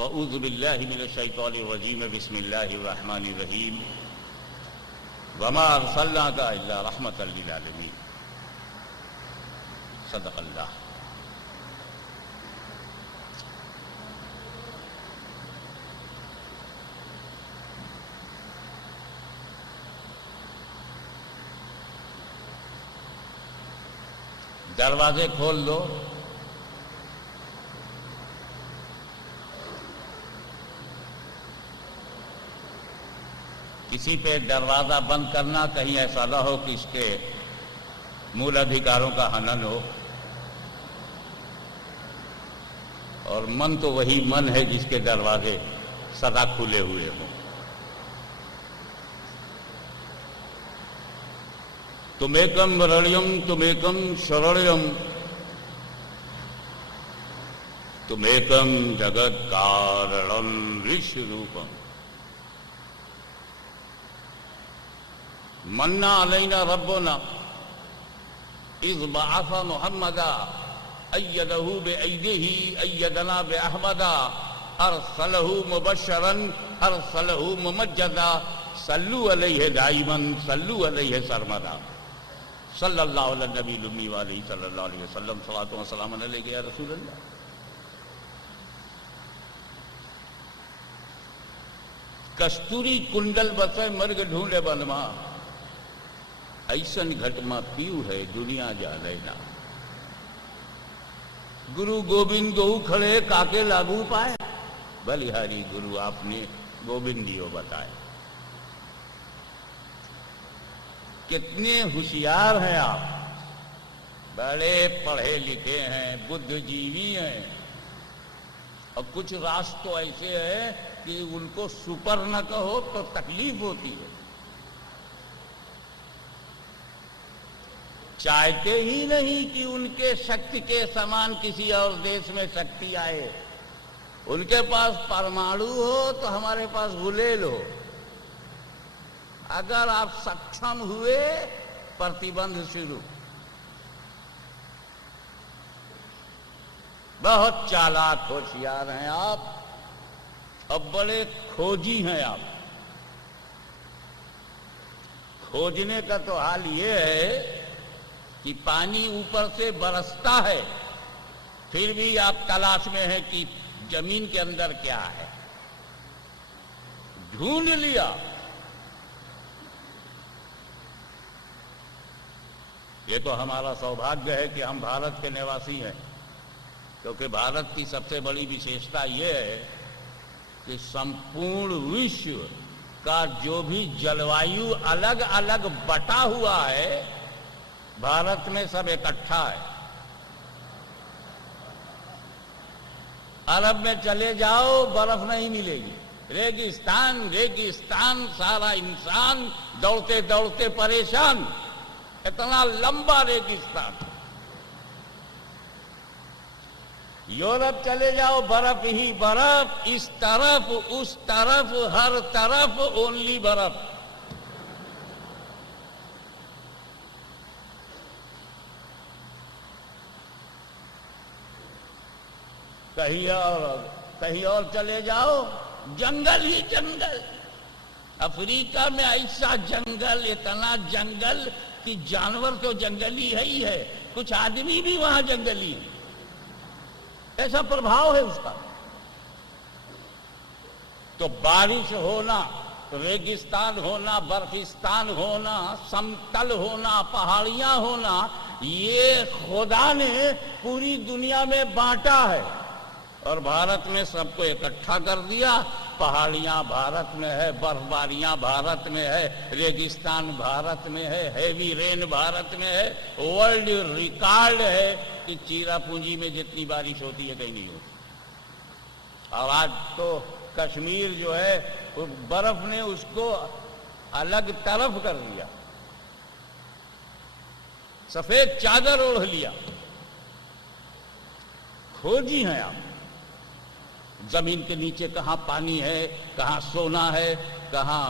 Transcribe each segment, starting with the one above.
फ़ऊज़ु बिल्लाहि मिनश शैतानिर रजीम बिस्मिल्लाहिर रहमानिर रहीम वमा अरसलनाका इल्ला रहमतल लिल आलमीन सदक़ल्लाह। दरवाजे खोल दो। किसी पे दरवाजा बंद करना कहीं ऐसा ना हो कि इसके मूल अधिकारों का हनन हो। और मन तो वही मन है जिसके दरवाजे सदा खुले हुए हों। तुमेकम रण्यम तुमेकम शरण्यम तुमेकम जगत कारणम ऋषि रूपम मन्ना अलैना रब्बुना इज़ बअसा मुहम्मदा अय्यदहु बिअयदिही अय्यदना बिअहमदा अरसलहु मुबश्शरन अरसलहु मुमज्जदा सल्लु अलैहि दाइमन सल्लु अलैहि सरमदा सल्लल्लाहु अलैहि नबी उम्मी व अलैहि सल्लल्लाहु अलैहि वसल्लम सलातो व सलाम अलैहि या रसूल अल्लाह। कस्तूरी कुंडल बसे मर्ग ढूंढे बनमा ऐसन घटमा पीऊ है दुनिया जा लेना। गुरु गोविंद गौ खड़े काके लागू पाए बलिहारी गुरु आपने गोविंदियो बताए। कितने होशियार हैं आप, बड़े पढ़े लिखे हैं, बुद्धिजीवी हैं, और कुछ रास तो ऐसे है कि उनको सुपर न कहो तो तकलीफ होती है। चाहते ही नहीं कि उनके शक्ति के समान किसी और देश में शक्ति आए। उनके पास परमाणु हो तो हमारे पास गुलेल हो। अगर आप सक्षम हुए प्रतिबंध शुरू। बहुत चालाक होशियार हैं आप और बड़े खोजी हैं आप। खोजने का तो हाल ये है कि पानी ऊपर से बरसता है फिर भी आप तलाश में हैं कि जमीन के अंदर क्या है। ढूंढ लिया। ये तो हमारा सौभाग्य है कि हम भारत के निवासी हैं, क्योंकि भारत की सबसे बड़ी विशेषता ये है कि संपूर्ण विश्व का जो भी जलवायु अलग अलग बटा हुआ है भारत में सब इकट्ठा है। अरब में चले जाओ बर्फ नहीं मिलेगी, रेगिस्तान रेगिस्तान, सारा इंसान दौड़ते दौड़ते परेशान, इतना लंबा रेगिस्तान। यूरोप चले जाओ बर्फ ही बर्फ, इस तरफ उस तरफ हर तरफ ओनली बर्फ। कहीं और चले जाओ जंगल ही जंगल। अफ्रीका में ऐसा जंगल, इतना जंगल कि जानवर तो जंगली है ही है, कुछ आदमी भी वहां जंगली है। ऐसा प्रभाव है उसका। तो बारिश होना, रेगिस्तान होना, बर्फिस्तान होना, समतल होना, पहाड़ियां होना, ये खुदा ने पूरी दुनिया में बांटा है और भारत में सबको इकट्ठा कर दिया। पहाड़ियां भारत में है, बर्फबारियां भारत में है, रेगिस्तान भारत में है, हेवी रेन भारत में है। वर्ल्ड रिकॉर्ड है कि चीरापूंजी में जितनी बारिश होती है कहीं नहीं होती। और आज तो कश्मीर जो है वो बर्फ ने उसको अलग तरफ कर दिया, सफेद चादर ओढ़ लिया। खोजी हैं आप, जमीन के नीचे कहाँ पानी है, कहाँ सोना है, कहाँ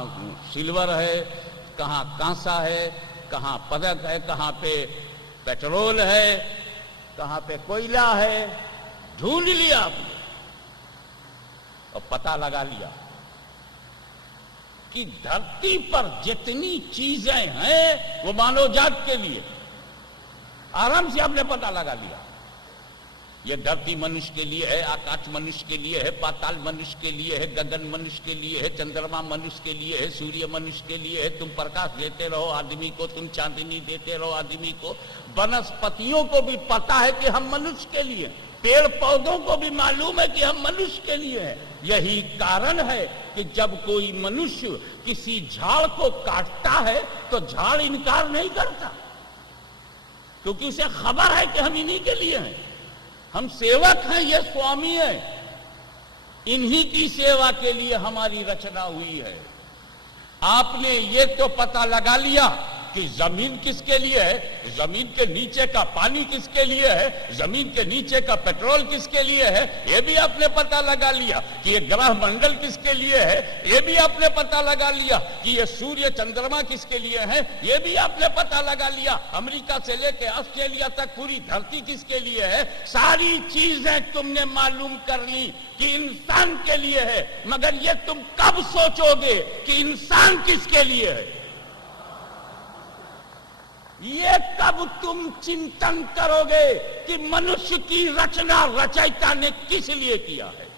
सिल्वर है, कहाँ कांसा है, कहाँ पदक है, कहाँ पे पेट्रोल है, कहाँ पे कोयला है। ढूंढ लिया आपने। और पता लगा लिया कि धरती पर जितनी चीजें हैं वो मानव जात के लिए, आराम से आपने पता लगा लिया। ये धरती मनुष्य के लिए है, आकाश मनुष्य के लिए है, पाताल मनुष्य के लिए है, गगन मनुष्य के लिए है, चंद्रमा मनुष्य के लिए है, सूर्य मनुष्य के लिए है। तुम प्रकाश देते रहो आदमी को, तुम चांदनी देते रहो आदमी को। वनस्पतियों को भी पता है कि हम मनुष्य के लिए, पेड़ पौधों को भी मालूम है कि हम मनुष्य के लिए हैं। यही कारण है कि जब कोई मनुष्य किसी झाड़ को काटता है तो झाड़ इनकार नहीं करता, क्योंकि उसे खबर है कि हम इन्हीं के लिए हैं, हम सेवक हैं, ये स्वामी है, इन्हीं की सेवा के लिए हमारी रचना हुई है। आपने ये तो पता लगा लिया कि जमीन किसके लिए है, जमीन के नीचे का पानी किसके लिए है, जमीन के नीचे का पेट्रोल किसके लिए है, ये भी आपने पता लगा लिया कि ये ग्रह मंडल किसके लिए है, ये भी आपने पता लगा लिया कि ये सूर्य चंद्रमा किसके लिए है, ये भी आपने पता लगा लिया। अमेरिका से लेकर ऑस्ट्रेलिया तक पूरी धरती किसके लिए है, सारी चीजें तुमने मालूम कर ली कि इंसान के लिए है। मगर ये तुम कब सोचोगे कि इंसान किसके लिए है? ये कब तुम चिंतन करोगे कि मनुष्य की रचना रचयिता ने किस लिए किया है?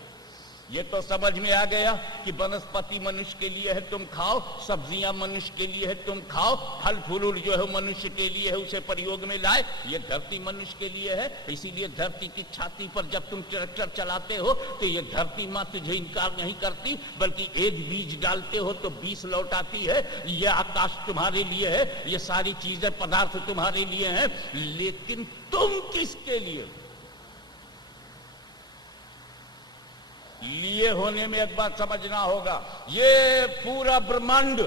ये तो समझ में आ गया कि वनस्पति मनुष्य के लिए है, तुम खाओ, सब्जियां मनुष्य के लिए है, तुम खाओ, फल फूल जो है मनुष्य के लिए है, उसे प्रयोग में लाए। ये धरती मनुष्य के लिए है, इसीलिए धरती की छाती पर जब तुम ट्रैक्टर चलाते हो तो ये धरती माँ तुझे इनकार नहीं करती, बल्कि एक बीज डालते हो तो 20 लौट आती है। ये आकाश तुम्हारे लिए है, ये सारी चीजें पदार्थ तुम्हारे लिए हैं, लेकिन तुम किसके लिए? लिए होने में एक बात समझना होगा, ये पूरा ब्रह्मांड,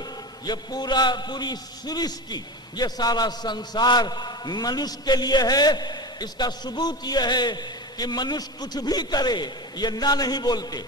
ये पूरी सृष्टि, ये सारा संसार मनुष्य के लिए है। इसका सबूत यह है कि मनुष्य कुछ भी करे ये ना नहीं बोलते,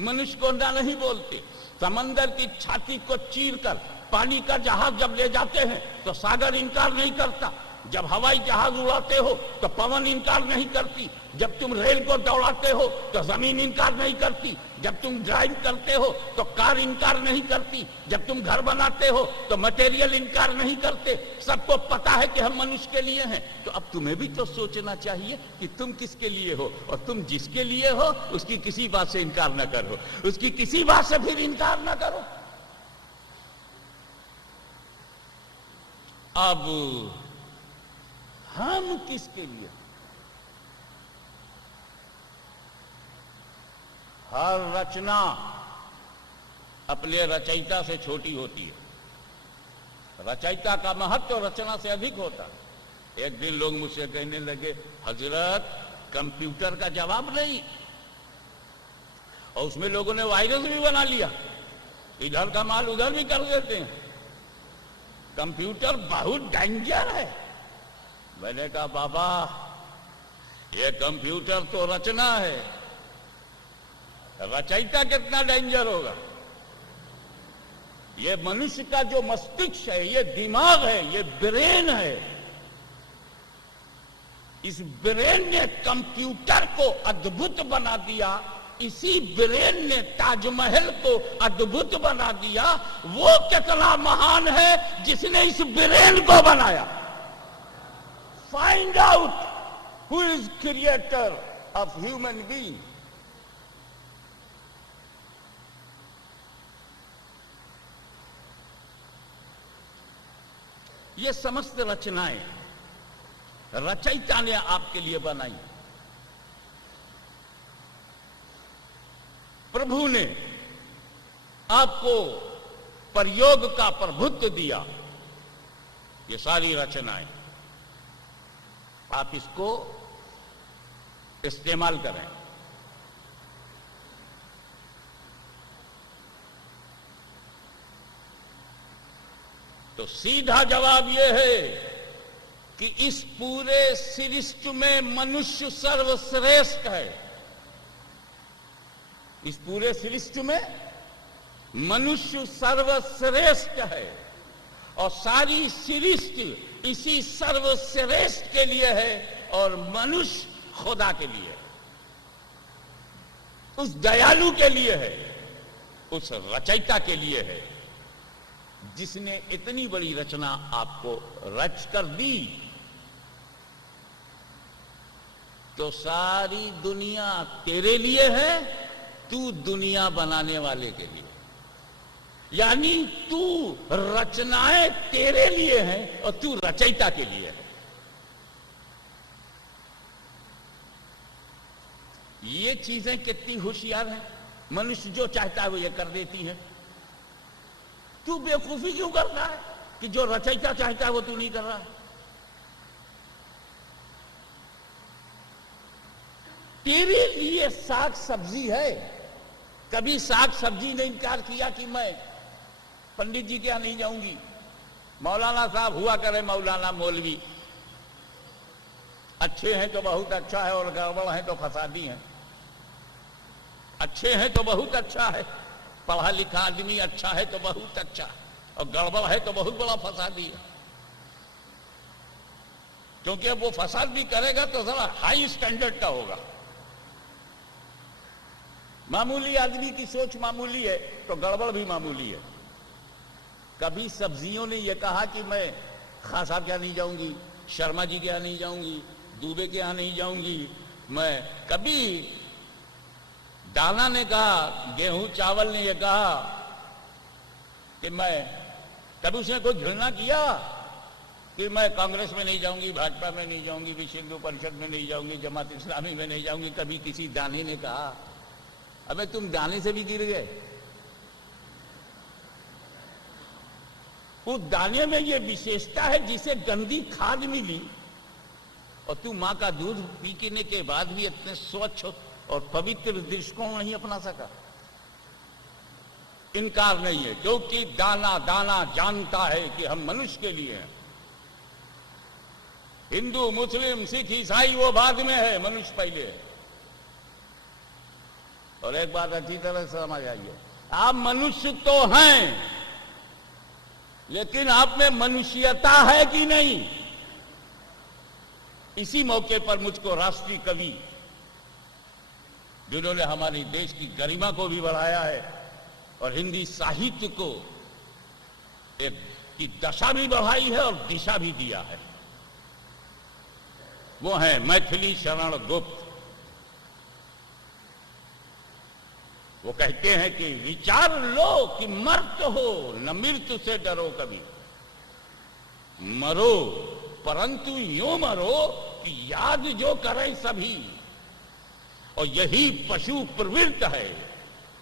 मनुष्य को ना नहीं बोलते। समंदर की छाती को चीरकर पानी का जहाज जब ले जाते हैं तो सागर इनकार नहीं करता, जब हवाई जहाज उड़ाते हो तो पवन इनकार नहीं करती, जब तुम रेल को दौड़ाते हो तो जमीन इनकार नहीं करती, जब तुम ड्राइव करते हो तो कार इनकार नहीं करती, जब तुम घर बनाते हो तो मटेरियल इनकार नहीं करते। सबको पता है कि हम मनुष्य के लिए हैं। तो अब तुम्हें भी तो सोचना चाहिए कि तुम किसके लिए हो, और तुम जिसके लिए हो उसकी किसी बात से इनकार न करो, उसकी किसी बात से फिर इनकार न करो। अब हम किसके लिए? हर रचना अपने रचयिता से छोटी होती है, रचयिता का महत्व रचना से अधिक होता है। एक दिन लोग मुझसे कहने लगे, हजरत कंप्यूटर का जवाब नहीं, और उसमें लोगों ने वायरस भी बना लिया, इधर का माल उधर भी कर देते हैं, कंप्यूटर बहुत डेंजर है। मैंने कहा बाबा ये कंप्यूटर तो रचना है, रचयिता कितना डेंजर होगा? ये मनुष्य का जो मस्तिष्क है, ये दिमाग है, ये ब्रेन है, इस ब्रेन ने कंप्यूटर को अद्भुत बना दिया, इसी ब्रेन ने ताजमहल को अद्भुत बना दिया। वो कितना महान है जिसने इस ब्रेन को बनाया। Find out who is creator of human being. ये समस्त रचनाएं रचयिता ने आपके लिए बनाई, प्रभु ने आपको प्रयोग का प्रभुत्व दिया। ये सारी रचनाएं आप इसको इस्तेमाल करें। तो सीधा जवाब यह है कि इस पूरे सृष्टि में मनुष्य सर्वश्रेष्ठ है। इस पूरे सृष्टि में मनुष्य सर्वश्रेष्ठ है, और सारी सृष्टि इसी सर्वश्रेष्ठ के लिए है, और मनुष्य खुदा के लिए। उस दयालु के लिए है, उस रचयिता के लिए है, जिसने इतनी बड़ी रचना आपको रच कर दी। तो सारी दुनिया तेरे लिए है, तू दुनिया बनाने वाले के लिए, यानी तू रचनाएं तेरे लिए हैं और तू रचयिता के लिए है। ये चीजें कितनी होशियार हैं। मनुष्य जो चाहता है वो ये कर देती है। तू बेवकूफी क्यों करता है कि जो रचयिता चाहता है वो तू नहीं कर रहा है? तेरे लिए साग सब्जी है। कभी साग सब्जी ने इनकार किया कि मैं पंडित जी के यहां नहीं जाऊंगी। मौलाना साहब हुआ करे, मौलाना मौलवी अच्छे हैं तो बहुत अच्छा है और गड़बड़ हैं तो फसादी हैं। अच्छे हैं तो बहुत अच्छा है, पढ़ा लिखा आदमी अच्छा है तो बहुत अच्छा, और गड़बड़ है तो बहुत बड़ा फसादी है। क्योंकि अब वो फसाद भी करेगा तो जरा हाई स्टैंडर्ड का होगा। मामूली आदमी की सोच मामूली है तो गड़बड़ भी मामूली है। कभी सब्जियों ने यह कहा कि मैं खां साहब के यहां नहीं जाऊंगी, शर्मा जी के यहां नहीं जाऊंगी, दुबे के यहां नहीं जाऊंगी। मैं कभी दाना ने कहा, गेहूं चावल ने यह कहा कि मैं, कभी उसने कोई घृणा किया कि मैं कांग्रेस में नहीं जाऊंगी, भाजपा में नहीं जाऊंगी, विश्व हिंदू परिषद में नहीं जाऊंगी, जमात इस्लामी में नहीं जाऊंगी? कभी किसी दाने ने कहा? अबे तुम दाने से भी गिर गए। उस दाने में ये विशेषता है जिसे गंदी खाद मिली और तू मां का दूध पीने के बाद भी इतने स्वच्छ और पवित्र दृष्टिकोण नहीं अपना सका। इनकार नहीं है, क्योंकि दाना दाना जानता है कि हम मनुष्य के लिए हैं। हिंदू मुस्लिम सिख ईसाई वो बाद में है, मनुष्य पहले है। और एक बात अच्छी तरह से समझ आइए, आप मनुष्य तो हैं, लेकिन आप में मनुष्यता है कि नहीं? इसी मौके पर मुझको राष्ट्रीय कवि, जिन्होंने हमारे देश की गरिमा को भी बढ़ाया है और हिंदी साहित्य को एक की दशा भी बढ़ाई है और दिशा भी दिया है, वो है मैथिली शरण गुप्त। वो कहते हैं कि विचार लो कि मर्त हो, न मृत्यु से डरो कभी। मरो परंतु यूं मरो कि याद जो करें सभी। और यही पशु प्रवृत्त है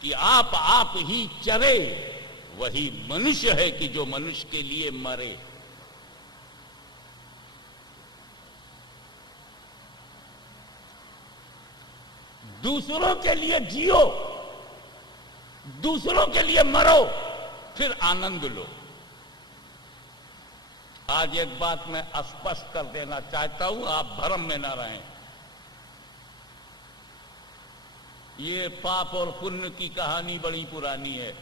कि आप ही चरे, वही मनुष्य है कि जो मनुष्य के लिए मरे। दूसरों के लिए जियो, दूसरों के लिए मरो, फिर आनंद लो। आज एक बात मैं स्पष्ट कर देना चाहता हूं, आप भ्रम में ना रहें। ये पाप और पुण्य की कहानी बड़ी पुरानी है,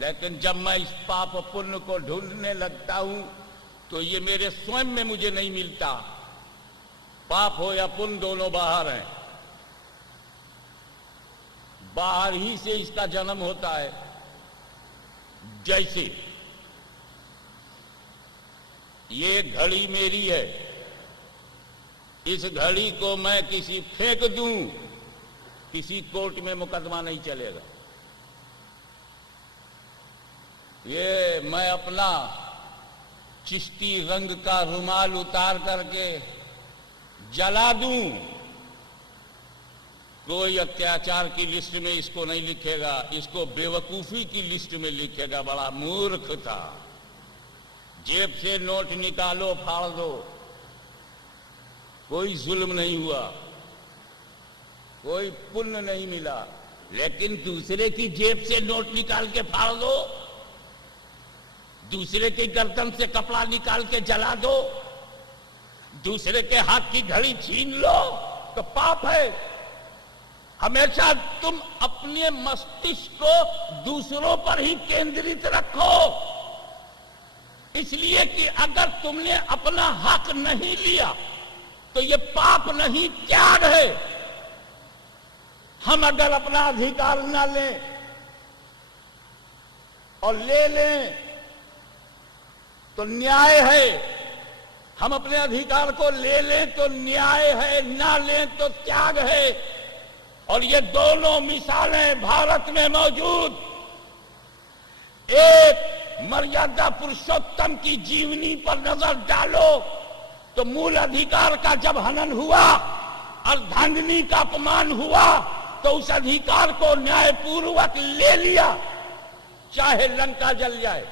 लेकिन जब मैं इस पाप और पुण्य को ढूंढने लगता हूं तो ये मेरे स्वयं में मुझे नहीं मिलता। पाप हो या पुण्य दोनों बाहर हैं, बाहर ही से इसका जन्म होता है। जैसे ये घड़ी मेरी है, इस घड़ी को मैं किसी फेंक दूं, किसी कोर्ट में मुकदमा नहीं चलेगा। ये मैं अपना चिश्ती रंग का रुमाल उतार करके जला दूं, कोई अत्याचार की लिस्ट में इसको नहीं लिखेगा, इसको बेवकूफी की लिस्ट में लिखेगा। बड़ा मूर्ख था। जेब से नोट निकालो, फाड़ दो, कोई जुल्म नहीं हुआ, कोई पुण्य नहीं मिला। लेकिन दूसरे की जेब से नोट निकाल के फाड़ दो, दूसरे के गर्दन से कपड़ा निकाल के जला दो, दूसरे के हाथ की घड़ी छीन लो, तो पाप है। हमेशा तुम अपने मस्तिष्क को दूसरों पर ही केंद्रित रखो, इसलिए कि अगर तुमने अपना हक नहीं लिया तो ये पाप नहीं, त्याग है। हम अगर अपना अधिकार ना लें और ले लें तो न्याय है, हम अपने अधिकार को ले लें तो न्याय है, ना लें तो त्याग है। और ये दोनों मिसालें भारत में मौजूद। एक मर्यादा पुरुषोत्तम की जीवनी पर नजर डालो तो मूल अधिकार का जब हनन हुआ, अर्धांगिनी का अपमान हुआ, तो उस अधिकार को न्यायपूर्वक ले लिया, चाहे लंका जल जाए,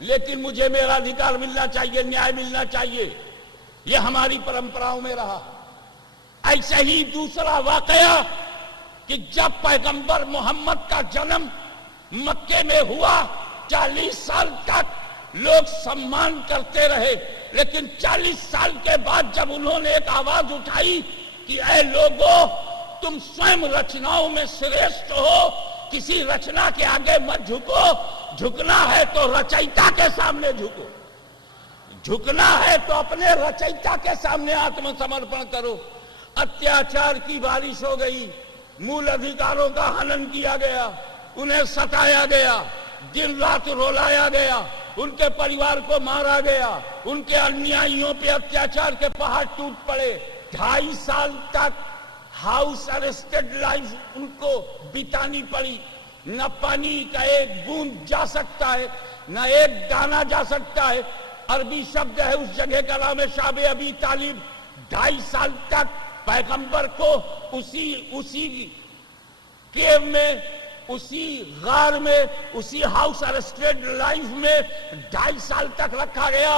लेकिन मुझे मेरा अधिकार मिलना चाहिए, न्याय मिलना चाहिए। यह हमारी परंपराओं में रहा। ऐसा ही दूसरा वाकया कि जब पैगंबर मोहम्मद का जन्म मक्के में हुआ, 40 साल तक लोग सम्मान करते रहे, लेकिन 40 साल के बाद जब उन्होंने एक आवाज उठाई कि ऐ लोगों, तुम स्वयं रचनाओं में श्रेष्ठ हो, किसी रचना के आगे मत झुको, झुकना है तो रचयिता के सामने झुको, झुकना है तो अपने रचयिता के सामने आत्मसमर्पण करो। अत्याचार की बारिश हो गई, मूल अधिकारों का हनन किया गया, उन्हें सताया गया, दिन रात रुलाया गया, उनके परिवार को मारा गया, उनके अनुयायियों पे अत्याचार के पहाड़ टूट पड़े। 2.5 साल तक हाउस अरेस्टेड लाइफ उनको बितानी पड़ी। न पानी का एक बूंद जा सकता है, न एक दाना जा सकता है। अरबी शब्द है, उस जगह का नाम है शाबे अबी तालिब। 2.5 साल तक पैगंबर को उसी केव में, उसी गार में, उसी हाउस अरेस्टेड लाइफ में 2.5 साल तक रखा गया।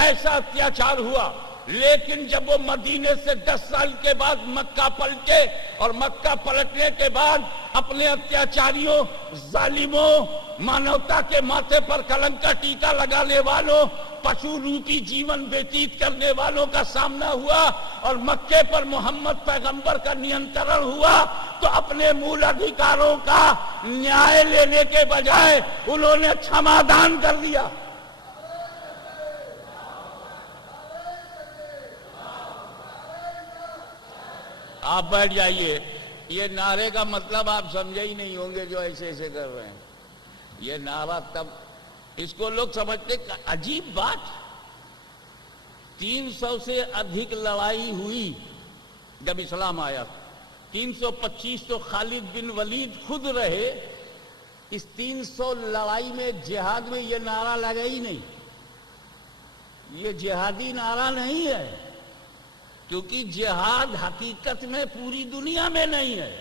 ऐसा अत्याचार हुआ। लेकिन जब वो मदीने से 10 साल के बाद मक्का पलटे और मक्का पलटने के बाद अपने अत्याचारियों, जालिमों, मानवता के माथे पर कलंक का टीका लगाने वालों, पशु रूपी जीवन व्यतीत करने वालों का सामना हुआ और मक्के पर मोहम्मद पैगंबर का नियंत्रण हुआ, तो अपने मूल अधिकारों का न्याय लेने के बजाय उन्होंने क्षमादान कर दिया। आप बैठ जाइए। ये नारे का मतलब आप समझे ही नहीं होंगे जो ऐसे ऐसे कर रहे हैं। ये नारा तब इसको लोग समझते, अजीब बात, 300 से अधिक लड़ाई हुई जब इस्लाम आया। 325 तो खालिद बिन वलीद खुद रहे। इस 300 लड़ाई में जिहाद में ये नारा लगा ही नहीं। ये जिहादी नारा नहीं है, क्योंकि जिहाद हकीकत में पूरी दुनिया में नहीं है।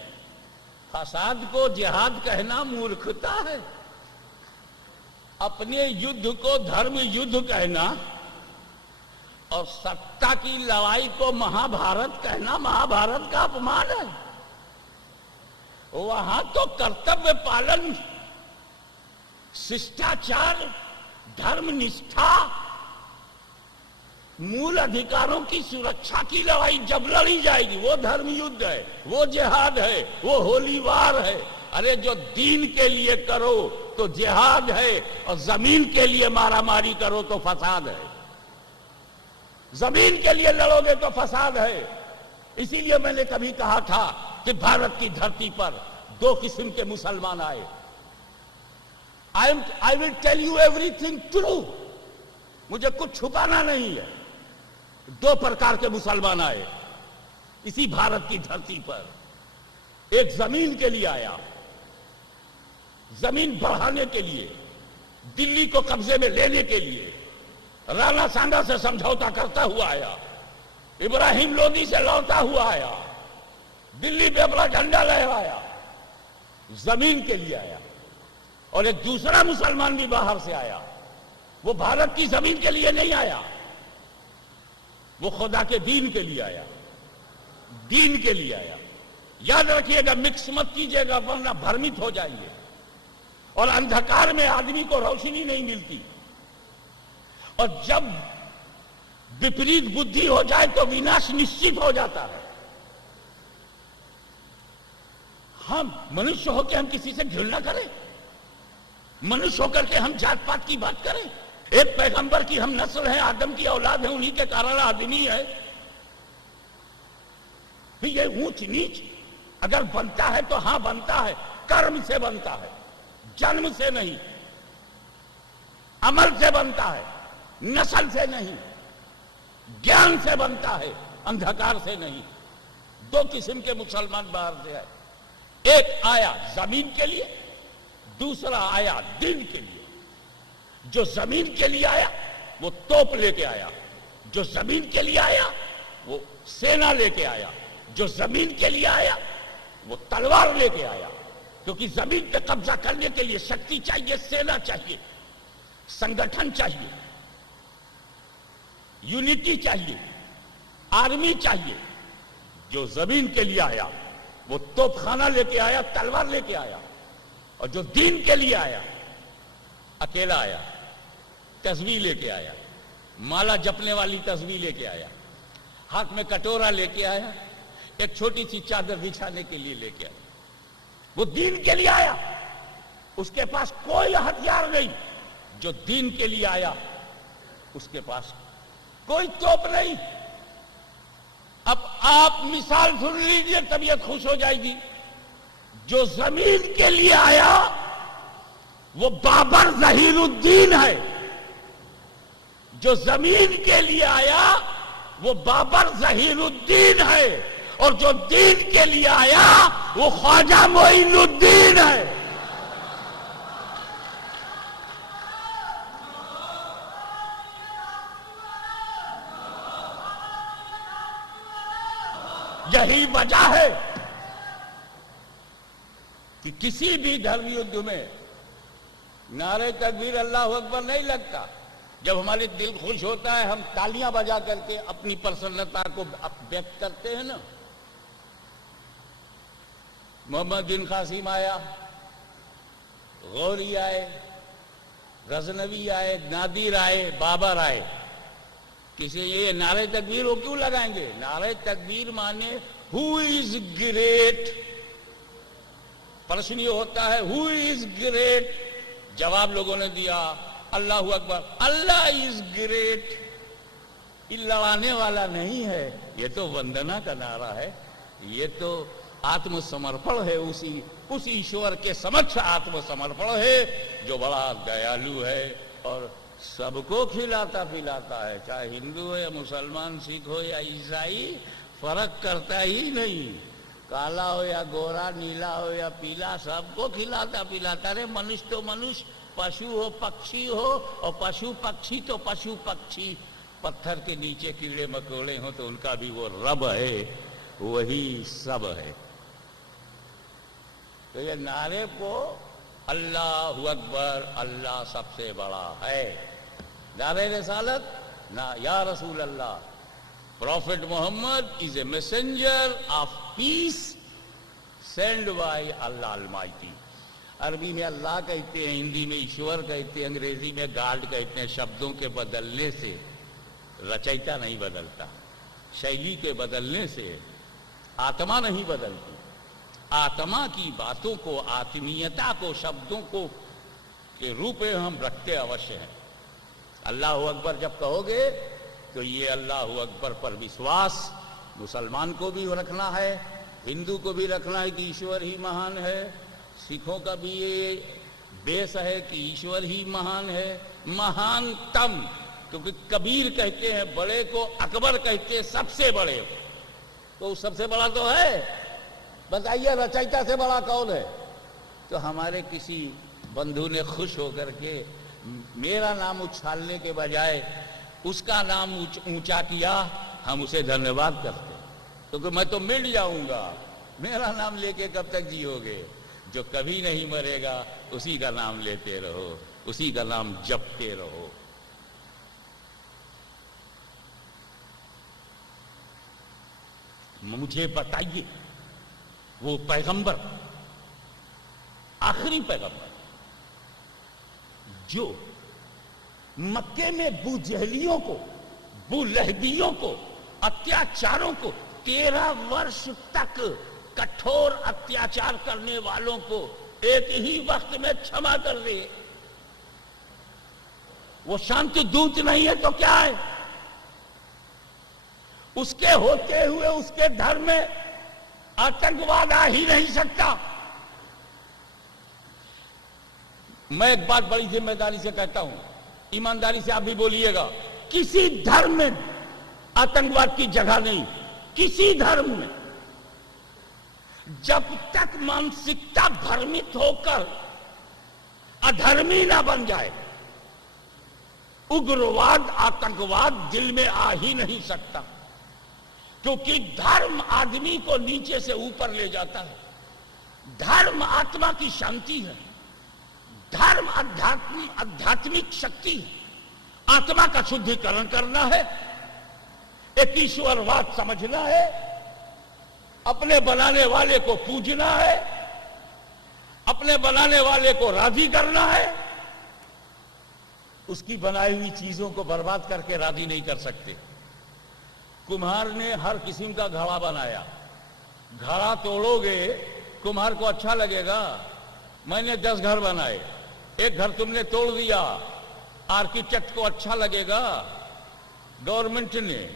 फसाद को जिहाद कहना मूर्खता है। अपने युद्ध को धर्म युद्ध कहना और सत्ता की लड़ाई को महाभारत कहना महाभारत का अपमान है। वहां तो कर्तव्य पालन, शिष्टाचार, धर्म निष्ठा, मूल अधिकारों की सुरक्षा की लड़ाई जब लड़ी जाएगी वो धर्म युद्ध है, वो जिहाद है, वो होली वार है। अरे जो दीन के लिए करो तो जिहाद है, और जमीन के लिए मारामारी करो तो फसाद है। जमीन के लिए लड़ोगे तो फसाद है। इसीलिए मैंने कभी कहा था कि भारत की धरती पर 2 किस्म के मुसलमान आए। I will tell you everything true, मुझे कुछ छुपाना नहीं है। 2 प्रकार के मुसलमान आए इसी भारत की धरती पर। एक जमीन के लिए आया, जमीन बढ़ाने के लिए, दिल्ली को कब्जे में लेने के लिए राणा सांगा से समझौता करता हुआ आया, इब्राहिम लोदी से लौटा हुआ आया, दिल्ली पे अपना झंडा लहराया, जमीन के लिए आया। और एक दूसरा मुसलमान भी बाहर से आया, वो भारत की जमीन के लिए नहीं आया, वो खुदा के दीन के लिए आया, दीन के लिए आया। याद रखिएगा, मिक्स मत कीजिएगा वरना भ्रमित हो जाएंगे। और अंधकार में आदमी को रोशनी नहीं मिलती, और जब विपरीत बुद्धि हो जाए तो विनाश निश्चित हो जाता है। हम मनुष्य होकर हम किसी से घृणा करें, मनुष्य होकर के हम जात पात की बात करें। एक पैगंबर की हम नस्ल है, आदम की औलाद है, उन्हीं के कारण आदमी है। ये ऊंच नीच अगर बनता है तो हां बनता है, कर्म से बनता है, जन्म से नहीं, अमल से बनता है, नस्ल से नहीं, ज्ञान से बनता है, अंधकार से नहीं। दो किस्म के मुसलमान बाहर से आए, एक आया जमीन के लिए, दूसरा आया दीन के लिए। जो जमीन के लिए आया वो तोप लेके आया, जो जमीन के लिए आया वो सेना लेके आया, जो जमीन के लिए आया वो तलवार लेके आया। क्योंकि जमीन पे कब्जा करने के लिए शक्ति चाहिए, सेना चाहिए, संगठन चाहिए, यूनिटी चाहिए, आर्मी चाहिए। जो जमीन के लिए आया वो तोपखाना लेके आया, तलवार लेके आया। और जो दीन के लिए आया अकेला आया, तस्वीर लेके आया, माला जपने वाली तस्वीर लेके आया, हाथ में कटोरा लेके आया, एक छोटी सी चादर बिछाने के लिए लेके आया। वो दीन के लिए आया, उसके पास कोई हथियार नहीं। जो दीन के लिए आया उसके पास कोई तोप नहीं। अब आप मिसाल सुन लीजिए, तबीयत खुश हो जाएगी। जो जमीन के लिए आया वो बाबर जहीरुद्दीन है, जो जमीन के लिए आया वो बाबर जहीरुद्दीन है, और जो दीन के लिए आया वो ख्वाजा मोइनुद्दीन है। यही वजह है कि किसी भी धर्म युद्ध में नारे तकबीर अल्लाह अकबर नहीं लगता। जब हमारे दिल खुश होता है हम तालियां बजा करके अपनी प्रसन्नता को व्यक्त करते हैं ना। मोहम्मद बिन कासिम आया, गौरी आए, गजनवी आए, नादिर आए, बाबर आए, किसी ये नारे तकबीर वो क्यों लगाएंगे? नारे तकबीर माने हु इज ग्रेट। प्रश्न ये होता है हु इज ग्रेट? जवाब लोगों ने दिया अल्लाह अकबर। अल्लाह इज ग्रेट। ये लड़ाने वाला नहीं है, ये तो वंदना का नारा है, ये तो आत्मसमर्पण है, उस ईश्वर के समक्ष आत्मसमर्पण है जो बड़ा दयालु है और सबको खिलाता पिलाता है। चाहे हिंदू हो या मुसलमान, सिख हो या ईसाई, फर्क करता ही नहीं। काला हो या गोरा, नीला हो या पीला, सबको खिलाता पिलाता। अरे मनुष्य तो मनुष्य, पशु हो पक्षी हो, और पशु पक्षी तो पशु पक्षी। पत्थर के नीचे कीड़े मकोड़े हो तो उनका भी वो रब है, वही सब है। तो ये नारे को अल्लाह अकबर, अल्लाह सबसे बड़ा है। नारे रिसालत ना, या रसूल Allah, prophet Mohammad is a messenger of peace send by Allah almighty. Arabi में अल्लाह कहते हैं, हिंदी में ईश्वर कहते हैं, अंग्रेजी में गॉड कहते हैं। शब्दों के बदलने से रचयिता नहीं बदलता, शैली के बदलने से आत्मा नहीं बदलती। आत्मा की बातों को, आत्मीयता को, शब्दों को के रूप में हम रखते अवश्य हैं। अल्लाह अकबर जब कहोगे तो ये अल्लाह अकबर पर विश्वास मुसलमान को भी रखना है, हिंदू को भी रखना है कि ईश्वर ही महान है, सिखों का भी ये बेस है कि ईश्वर ही महान है, महानतम। क्योंकि कबीर कहते हैं बड़े को, अकबर कहते हैं सबसे बड़े को, तो सबसे बड़ा तो है। बताइए रचयिता से बड़ा कौन है? तो हमारे किसी बंधु ने खुश होकर के मेरा नाम उछालने के बजाय उसका नाम ऊंचा किया, हम उसे धन्यवाद करते। क्योंकि मैं तो मिट जाऊंगा, मेरा नाम लेके कब तक जियोगे? जो कभी नहीं मरेगा उसी का नाम लेते रहो, उसी का नाम जपते रहो। मुझे बताइए वो पैगंबर, आखिरी पैगंबर जो मक्के में बुजहलियों को, बुलहबियों को, अत्याचारों को 13 वर्ष तक कठोर अत्याचार करने वालों को एक ही वक्त में क्षमा कर दे, वो शांति दूत नहीं है तो क्या है? उसके होते हुए उसके धर्म में आतंकवाद आ ही नहीं सकता। मैं एक बात बड़ी जिम्मेदारी से कहता हूं, ईमानदारी से आप भी बोलिएगा, किसी धर्म में आतंकवाद की जगह नहीं, किसी धर्म में। जब तक मानसिकता भ्रमित होकर अधर्मी ना बन जाए, उग्रवाद आतंकवाद दिल में आ ही नहीं सकता। क्योंकि धर्म आदमी को नीचे से ऊपर ले जाता है, धर्म आत्मा की शांति है, धर्म आध्यात्मिक शक्ति है, आत्मा का शुद्धिकरण करना है, एक ईश्वरवाद समझना है, अपने बनाने वाले को पूजना है, अपने बनाने वाले को राजी करना है। उसकी बनाई हुई चीजों को बर्बाद करके राजी नहीं कर सकते। कुम्हार ने हर किस्म का घड़ा बनाया, घड़ा तोड़ोगे कुम्हार को अच्छा लगेगा। मैंने 10 घर बनाए, एक घर तुमने तोड़ दिया, आर्किटेक्ट को अच्छा लगेगा। गवर्नमेंट ने,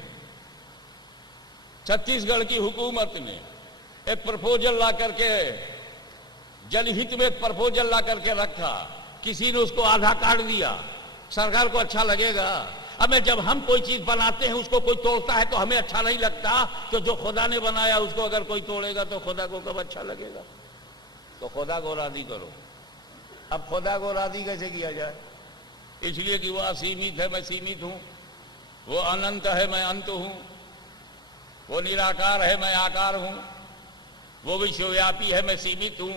छत्तीसगढ़ की हुकूमत ने एक प्रपोजल ला करके, जनहित में एक प्रपोजल ला करके रखा, किसी ने उसको आधा काट दिया, सरकार को अच्छा लगेगा। अब जब हम कोई चीज बनाते हैं उसको कोई तोड़ता है तो हमें अच्छा नहीं लगता, तो जो खुदा ने बनाया उसको अगर कोई तोड़ेगा तो खुदा को कब अच्छा लगेगा। तो खुदा को राजी करो। अब खुदा को राजी कैसे किया जाए? इसलिए कि वो असीमित है, मैं सीमित हूं, वो अनंत है, मैं अंत हूं, वो निराकार है, मैं आकार हूं, वो विश्वव्यापी है, मैं सीमित हूं,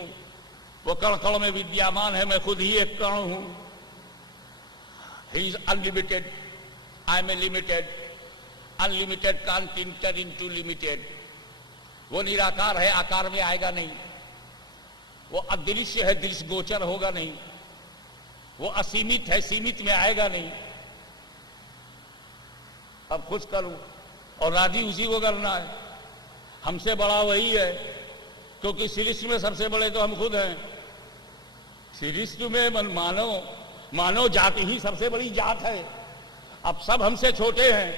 वो कण कण में विद्यमान है, मैं खुद ही एक कण हूं। He is unlimited, I am a limited, unlimited can't enter into limited। वो निराकार है, आकार में आएगा नहीं, वो अदृश्य है, दृश्य गोचर होगा नहीं, वो असीमित है, सीमित में आएगा नहीं। अब खुश करूं और राजी उसी को करना है। हमसे बड़ा वही है, क्योंकि सृष्टि में सबसे बड़े तो हम खुद हैं। सृष्टि में मानव जाति ही सबसे बड़ी जात है। अब सब हमसे छोटे हैं,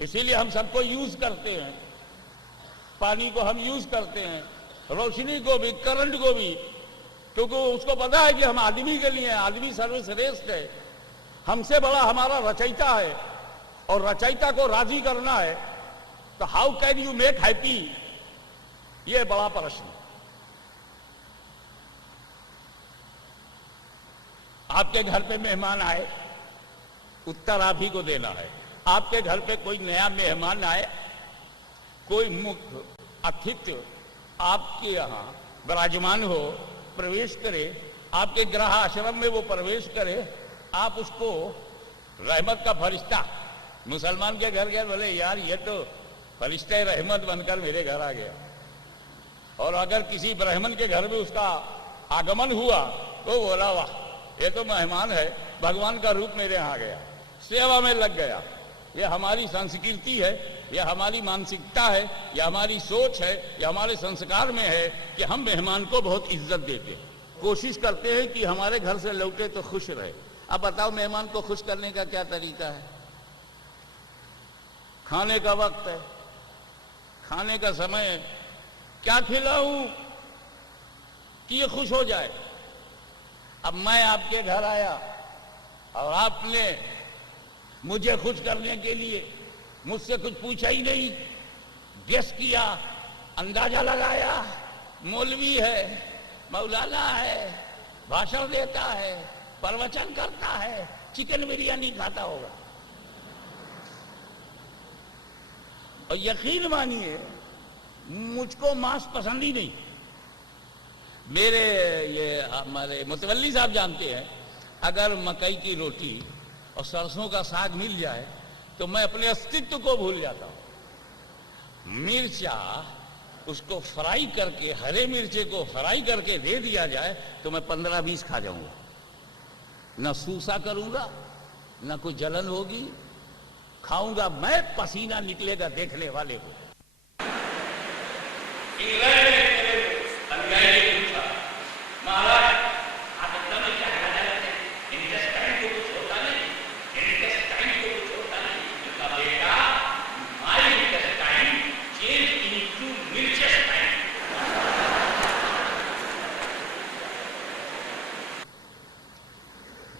इसीलिए हम सबको यूज करते हैं। पानी को हम यूज करते हैं, रोशनी को भी, करंट को भी, क्योंकि उसको पता है कि हम आदमी के लिए, आदमी सर्वश्रेष्ठ है। हमसे बड़ा हमारा रचयिता है, और रचयिता को राजी करना है, तो how can you make happy, ये बड़ा प्रश्न। आपके घर पे मेहमान आए, उत्तर आप ही को देना है। आपके घर पे कोई नया मेहमान आए, कोई मुख्य अतिथि आपके यहां विराजमान हो, प्रवेश करे, आपके गृह आश्रम में वो प्रवेश करे, आप उसको रहमत का फरिश्ता, मुसलमान के घर गए, बोले यार ये तो फरिश्ता रहमत बनकर मेरे घर आ गया। और अगर किसी ब्राह्मण के घर में उसका आगमन हुआ तो बोला वाह ये तो मेहमान है, भगवान का रूप मेरे यहाँ आ गया, सेवा में लग गया। ये हमारी संस्कृति है, ये हमारी मानसिकता है, ये हमारी सोच है, ये हमारे संस्कार में है कि हम मेहमान को बहुत इज्जत देते हैं, कोशिश करते हैं कि हमारे घर से लौटे तो खुश रहे। अब बताओ मेहमान को खुश करने का क्या तरीका है? खाने का वक्त है, खाने का समय है, क्या खिलाऊं कि ये खुश हो जाए? अब मैं आपके घर आया और आपने मुझे खुश करने के लिए मुझसे कुछ पूछा ही नहीं, गेस किया, अंदाजा लगाया, मौलवी है, मौलाना है, भाषण देता है, प्रवचन करता है, चिकन बिरयानी खाता होगा। और यकीन मानिए मुझको मांस पसंद ही नहीं। मेरे ये हमारे मुतवल्ली साहब जानते हैं, अगर मकई की रोटी और सरसों का साग मिल जाए तो मैं अपने अस्तित्व को भूल जाता हूं। मिर्चा उसको फ्राई करके, हरे मिर्चे को फ्राई करके दे दिया जाए तो मैं 15-20 खा जाऊंगा, न सूसा करूंगा, न कोई जलन होगी, खाऊंगा मैं, पसीना निकलेगा देखने वाले को। महाराज आप एकदम क्या हालत है, इंटेस्टाइन को कुछ होता नहीं, इंटेस्टाइन को कुछ होता नहीं। बेटा माय इंटेस्टाइन चेंज इनटू मिर्चेस्टाइन।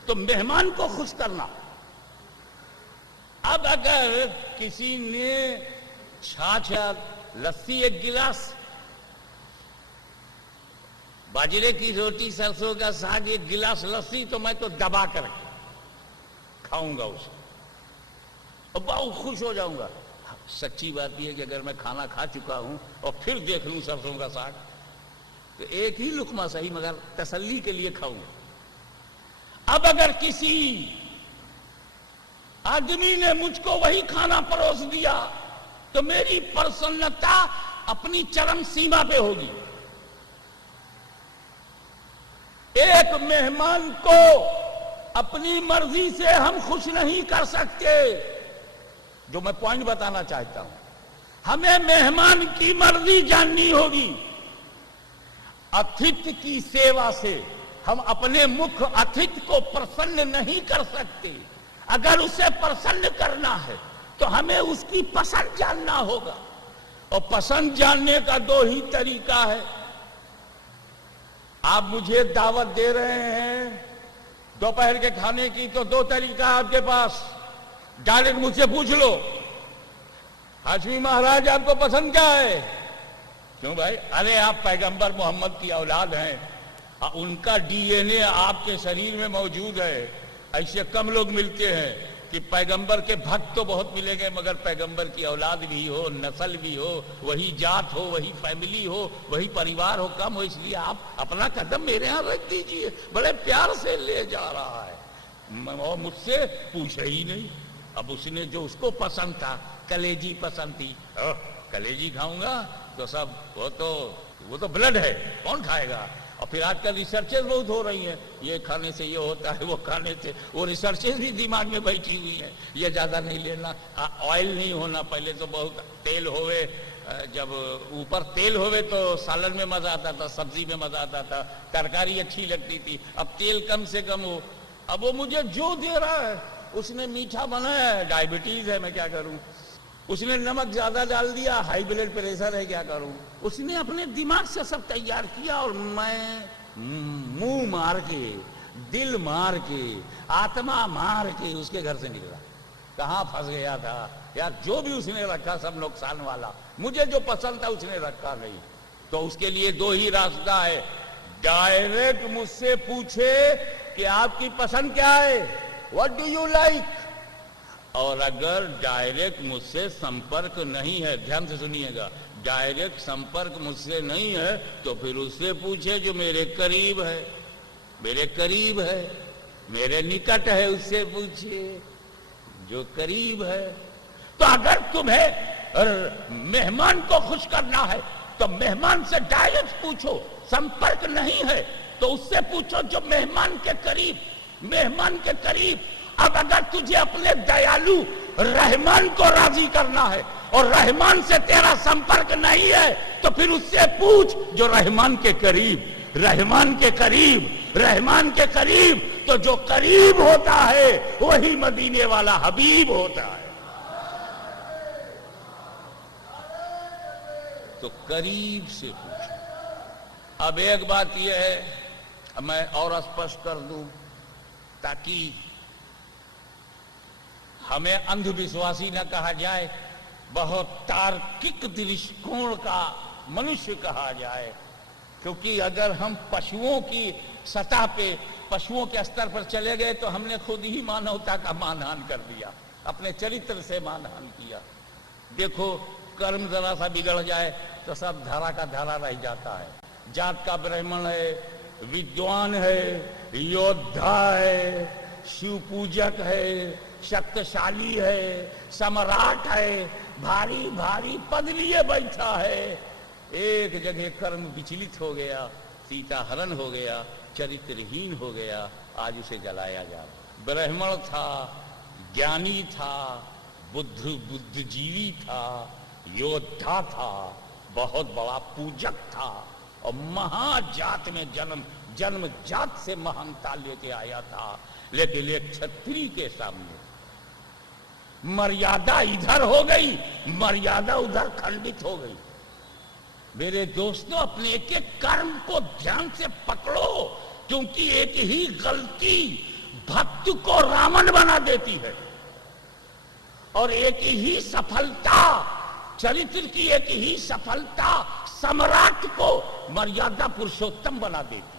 तो मेहमान को खुश करना। अब अगर किसी ने छाछ या लस्सी एक गिलास, बाजरे की रोटी सरसों का साग एक गिलास लस्सी, तो मैं तो दबा कर खाऊंगा उसे और बहुत खुश हो जाऊंगा। सच्ची बात यह है कि अगर मैं खाना खा चुका हूं और फिर देख लूं सरसों का साग, तो एक ही लुकमा सही मगर तसल्ली के लिए खाऊंगा। अब अगर किसी आदमी ने मुझको वही खाना परोस दिया तो मेरी प्रसन्नता अपनी चरम सीमा पे होगी। एक मेहमान को अपनी मर्जी से हम खुश नहीं कर सकते, जो मैं पॉइंट बताना चाहता हूं। हमें मेहमान की मर्जी जाननी होगी। अतिथि की सेवा से हम अपने मुख्य अतिथि को प्रसन्न नहीं कर सकते। अगर उसे प्रसन्न करना है तो हमें उसकी पसंद जानना होगा, और पसंद जानने का दो ही तरीका है। आप मुझे दावत दे रहे हैं दोपहर के खाने की, तो दो तरीका है आपके पास। डायरेक्ट मुझसे पूछ लो, हाशमी महाराज आपको पसंद क्या है? क्यों भाई? अरे आप पैगंबर मोहम्मद की औलाद हैं, उनका डीएनए आपके शरीर में मौजूद है। ऐसे कम लोग मिलते हैं कि पैगंबर के भक्त तो बहुत मिलेंगे, मगर पैगंबर की औलाद भी हो, नस्ल भी हो, वही जात हो, वही फैमिली हो, वही परिवार हो, कम हो। इसलिए आप अपना कदम मेरे यहां रख दीजिए। बड़े प्यार से ले जा रहा है और मुझसे पूछे ही नहीं। अब उसने जो उसको पसंद था, कलेजी पसंद थी, कलेजी खाऊंगा तो सब वो तो ब्लड है, कौन खाएगा? और फिर आजकल रिसर्चेस बहुत हो रही हैं, ये खाने से ये होता है, वो खाने से वो रिसर्चेस भी दिमाग में बैठी हुई है। ये ज्यादा नहीं लेना, ऑयल नहीं होना, पहले तो बहुत तेल होवे, जब ऊपर तेल होवे तो सालन में मजा आता था, सब्जी में मजा आता था, तरकारी अच्छी लगती थी। अब तेल कम से कम हो। अब वो मुझे जो दे रहा है, उसने मीठा बनाया है, डायबिटीज है, मैं क्या करूं? उसने नमक ज्यादा डाल दिया, हाई ब्लड प्रेशर है, क्या करूं? उसने अपने दिमाग से सब तैयार किया और मैं मुंह मार के, दिल मार के, आत्मा मार के उसके घर से निकला। कहां फंस गया था यार? जो भी उसने रखा सब नुकसान वाला। मुझे जो पसंद था उसने रखा नहीं। तो उसके लिए दो ही रास्ता है। डायरेक्ट मुझसे पूछे कि आपकी पसंद क्या है, व्हाट डू यू लाइक। और अगर डायरेक्ट मुझसे संपर्क नहीं है, ध्यान से सुनिएगा, डायरेक्ट संपर्क मुझसे नहीं है तो फिर उससे पूछे जो मेरे करीब है, मेरे करीब है, मेरे निकट है, उससे पूछिए जो करीब है। तो अगर तुम्हें मेहमान को खुश करना है तो मेहमान से डायरेक्ट पूछो। संपर्क नहीं है तो उससे पूछो जो मेहमान के करीब, मेहमान के करीब। अब अगर तुझे अपने दयालु रहमान को राजी करना है और रहमान से तेरा संपर्क नहीं है तो फिर उससे पूछ जो रहमान के करीब, रहमान के करीब, रहमान के करीब। तो जो करीब होता है वही मदीने वाला हबीब होता है। तो करीब से पूछो। अब एक बात यह है, मैं और स्पष्ट कर दूं ताकि हमें अंधविश्वासी न कहा जाए, बहुत तार्किक दृष्टिकोण का मनुष्य कहा जाए। क्योंकि अगर हम पशुओं की सतह पे, पशुओं के स्तर पर चले गए तो हमने खुद ही मानवता का मानहान कर दिया, अपने चरित्र से मानहान किया। देखो, कर्म जरा सा बिगड़ जाए तो सब धरा का धरा रह जाता है। जात का ब्राह्मण है, विद्वान है, योद्धा है, शिव पूजक है, शक्तिशाली है, सम्राट है, भारी भारी पद लिए बैठा है। एक जगह कर्म विचलित हो गया, सीता हरण हो गया, चरित्रहीन हो गया, आज उसे जलाया जा। ब्राह्मण था, ज्ञानी था, बुद्धिजीवी था, योद्धा था, बहुत बड़ा पूजक था और महाजात में जन्म जात से महानता लेके आया था। लेकिन एक क्षत्रिय के सामने मर्यादा इधर हो गई, मर्यादा उधर खंडित हो गई। मेरे दोस्तों, अपने एक एक कर्म को ध्यान से पकड़ो, क्योंकि एक ही गलती भक्त को रावण बना देती है और एक ही सफलता, चरित्र की एक ही सफलता सम्राट को मर्यादा पुरुषोत्तम बना देती।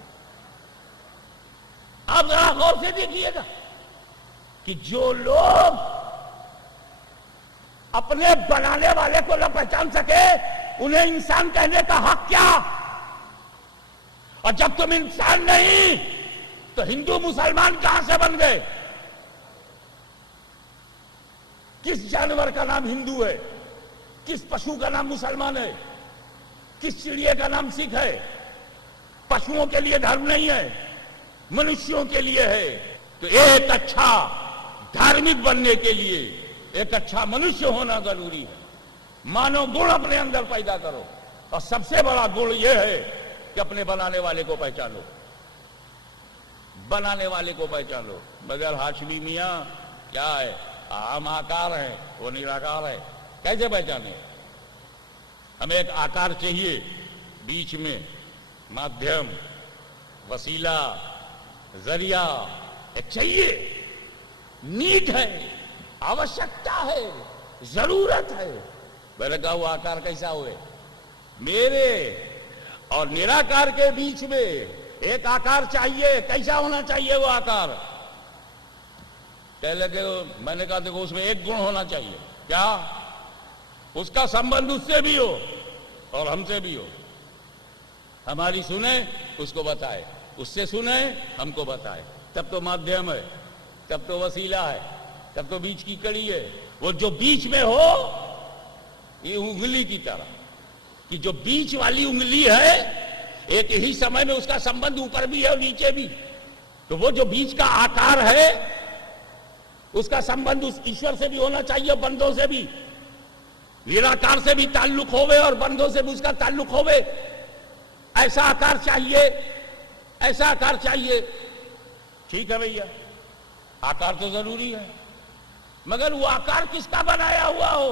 आप जरा गौर से देखिएगा कि जो लोग अपने बनाने वाले को न पहचान सके उन्हें इंसान कहने का हक क्या? और जब तुम इंसान नहीं तो हिंदू मुसलमान कहां से बन गए? किस जानवर का नाम हिंदू है? किस पशु का नाम मुसलमान है? किस चिड़िया का नाम सिख है? पशुओं के लिए धर्म नहीं है, मनुष्यों के लिए है। तो एक अच्छा धार्मिक बनने के लिए एक अच्छा मनुष्य होना जरूरी है। मानव गुण अपने अंदर पैदा करो और सबसे बड़ा गुण यह है कि अपने बनाने वाले को पहचानो, बनाने वाले को पहचानो। मगर हाशमी मियां क्या है? हम आकार है, वो निराकार है, कैसे पहचाने? हमें एक आकार चाहिए, बीच में माध्यम, वसीला, जरिया एक चाहिए, नीड है, आवश्यकता है, जरूरत है। मैंने कहा वो आकार कैसा हुए? मेरे और निराकार के बीच में एक आकार चाहिए। कैसा होना चाहिए वो आकार? पहले के मैंने कहा देखो उसमें एक गुण होना चाहिए। क्या? उसका संबंध उससे भी हो और हमसे भी हो। हमारी सुने, उसको बताए, उससे सुने, हमको बताए। तब तो माध्यम है, तब तो वसीला है, तब तो बीच की कड़ी है। वो जो बीच में हो, ये उंगली की तरह कि जो बीच वाली उंगली है एक ही समय में उसका संबंध ऊपर भी है और नीचे भी। तो वो जो बीच का आकार है उसका संबंध उस ईश्वर से भी होना चाहिए, बंदों से भी। निराकार से भी ताल्लुक होवे और बंदों से भी उसका ताल्लुक होवे। ऐसा आकार चाहिए, ऐसा आकार चाहिए। ठीक है भैया, आकार तो जरूरी है, मगर वो आकार किसका बनाया हुआ हो?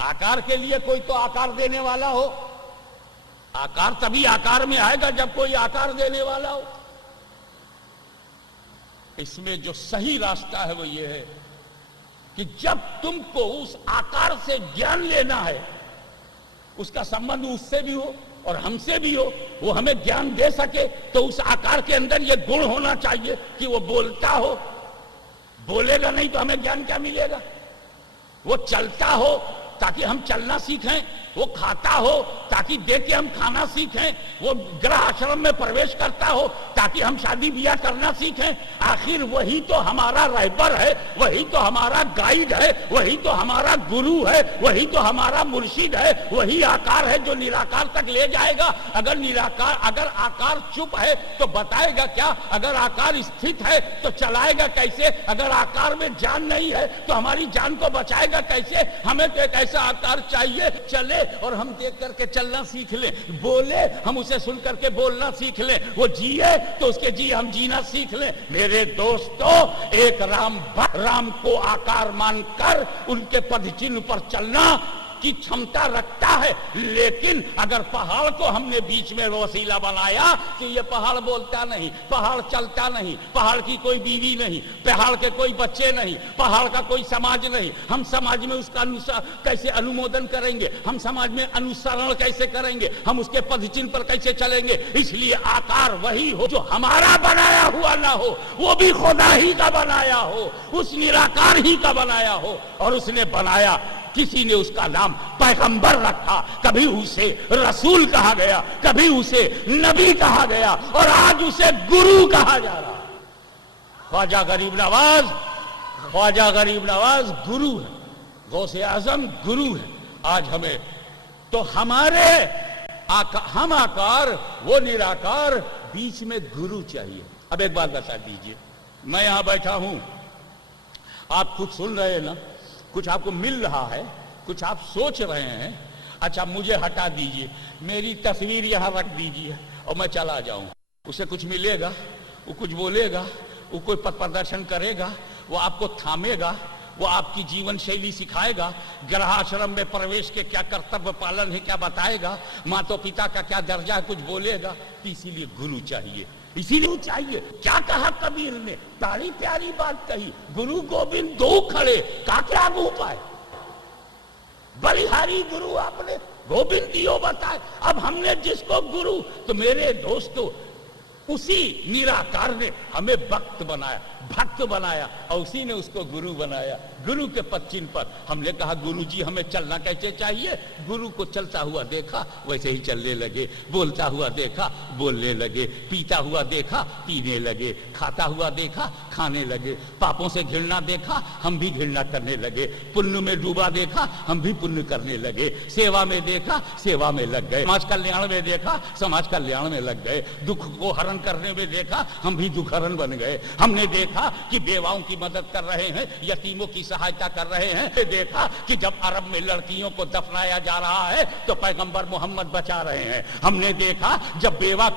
आकार के लिए कोई तो आकार देने वाला हो। आकार तभी आकार में आएगा जब कोई आकार देने वाला हो। इसमें जो सही रास्ता है वो ये है कि जब तुमको उस आकार से ज्ञान लेना है, उसका संबंध उससे भी हो और हमसे भी हो, वो हमें ज्ञान दे सके, तो उस आकार के अंदर ये गुण होना चाहिए कि वो बोलता हो। बोलेगा नहीं तो हमें ज्ञान क्या मिलेगा? वो चलता हो ताकि हम चलना सीखें, वो खाता हो ताकि देख के हम खाना सीखें, वो गृह आश्रम में प्रवेश करता हो ताकि हम शादी ब्याह करना सीखें। आखिर वही तो हमारा रहबर है, वही तो हमारा गाइड है, वही तो हमारा गुरु है, वही तो हमारा मुर्शिद है। वही आकार है जो निराकार तक ले जाएगा। अगर आकार चुप है तो बताएगा क्या? अगर आकार स्थित है तो चलाएगा कैसे? अगर आकार में जान नहीं है तो हमारी जान को बचाएगा कैसे? हमें तो एक ऐसा आकार चाहिए, चले और हम देख करके चलना सीख लें, बोले हम उसे सुन करके बोलना सीख लें, वो जिए तो उसके जी हम जीना सीख लें। मेरे दोस्तों, एक राम को आकार मानकर उनके पद चिन्ह पर चलना की क्षमता रखता है। लेकिन अगर पहाड़ को हमने बीच में वसीला बनाया कि ये पहाड़ बोलता नहीं, पहाड़ चलता नहीं, पहाड़ की कोई बीवी नहीं, पहाड़ के कोई बच्चे नहीं, पहाड़ का कोई समाज नहीं, हम समाज में उसका कैसे अनुमोदन करेंगे? हम समाज में अनुसरण कैसे करेंगे? हम उसके पद चिन्ह पर कैसे चलेंगे? इसलिए आकार वही हो जो हमारा बनाया हुआ ना हो, वो भी खुदा ही का बनाया हो, उस निराकार ही का बनाया हो। और उसने बनाया, किसी ने उसका नाम पैगंबर रखा, कभी उसे रसूल कहा गया, कभी उसे नबी कहा गया, और आज उसे गुरु कहा जा रहा। ख्वाजा गरीब नवाज गुरु है, गौसे आजम गुरु है। आज हमें तो हमारे हम आकार, वो निराकार, बीच में गुरु चाहिए। अब एक बात बता दीजिए, मैं यहां बैठा हूं, आप कुछ सुन रहे हैं ना, कुछ आपको मिल रहा है, कुछ आप सोच रहे हैं। अच्छा, मुझे हटा दीजिए, मेरी तस्वीर यहां रख दीजिए और मैं चला जाऊं, उसे कुछ मिलेगा? वो कुछ बोलेगा? वो कोई पथ प्रदर्शन करेगा? वो आपको थामेगा? वो आपकी जीवन शैली सिखाएगा? गृहाश्रम में प्रवेश के क्या कर्तव्य पालन है क्या बताएगा? माता पिता का क्या दर्जा है कुछ बोलेगा? इसीलिए गुरु चाहिए। इसीलिए चाहिए। क्या कहा कबीर ने, तारी प्यारी बात कही, गुरु गोविंद दो खड़े का क्या उपाय। बलिहारी गुरु आपने गोविंद दियो बताए। अब हमने जिसको गुरु, तो मेरे दोस्तों उसी निराकार ने हमें भक्त बनाया, भक्त बनाया, और उसी ने उसको गुरु बनाया। गुरु के पद चिन्ह पर हमने कहा गुरु जी हमें चलना कैसे चाहिए। गुरु को चलता हुआ देखा वैसे ही चलने लगे, बोलता हुआ देखा बोलने लगे, पीता हुआ देखा पीने लगे, खाता हुआ देखा खाने लगे, पापों से घृणा देखा हम भी घृणा करने लगे, पुण्य में डूबा देखा हम भी पुण्य करने लगे, सेवा में देखा सेवा में लग गए, समाज कल्याण में देखा समाज कल्याण में लग गए, दुख को हरण करने में देखा हम भी दुख हरण बन गए। हमने देखा कि बेवाओं की मदद कर रहे हैं, यतीमों की सहायता कर रहे हैं। देखा कि जब अरब में लड़कियों को दफनाया जा रहा है तो पैगंबर मोहम्मद बचा रहे हैं। हमने देखा जब बेवा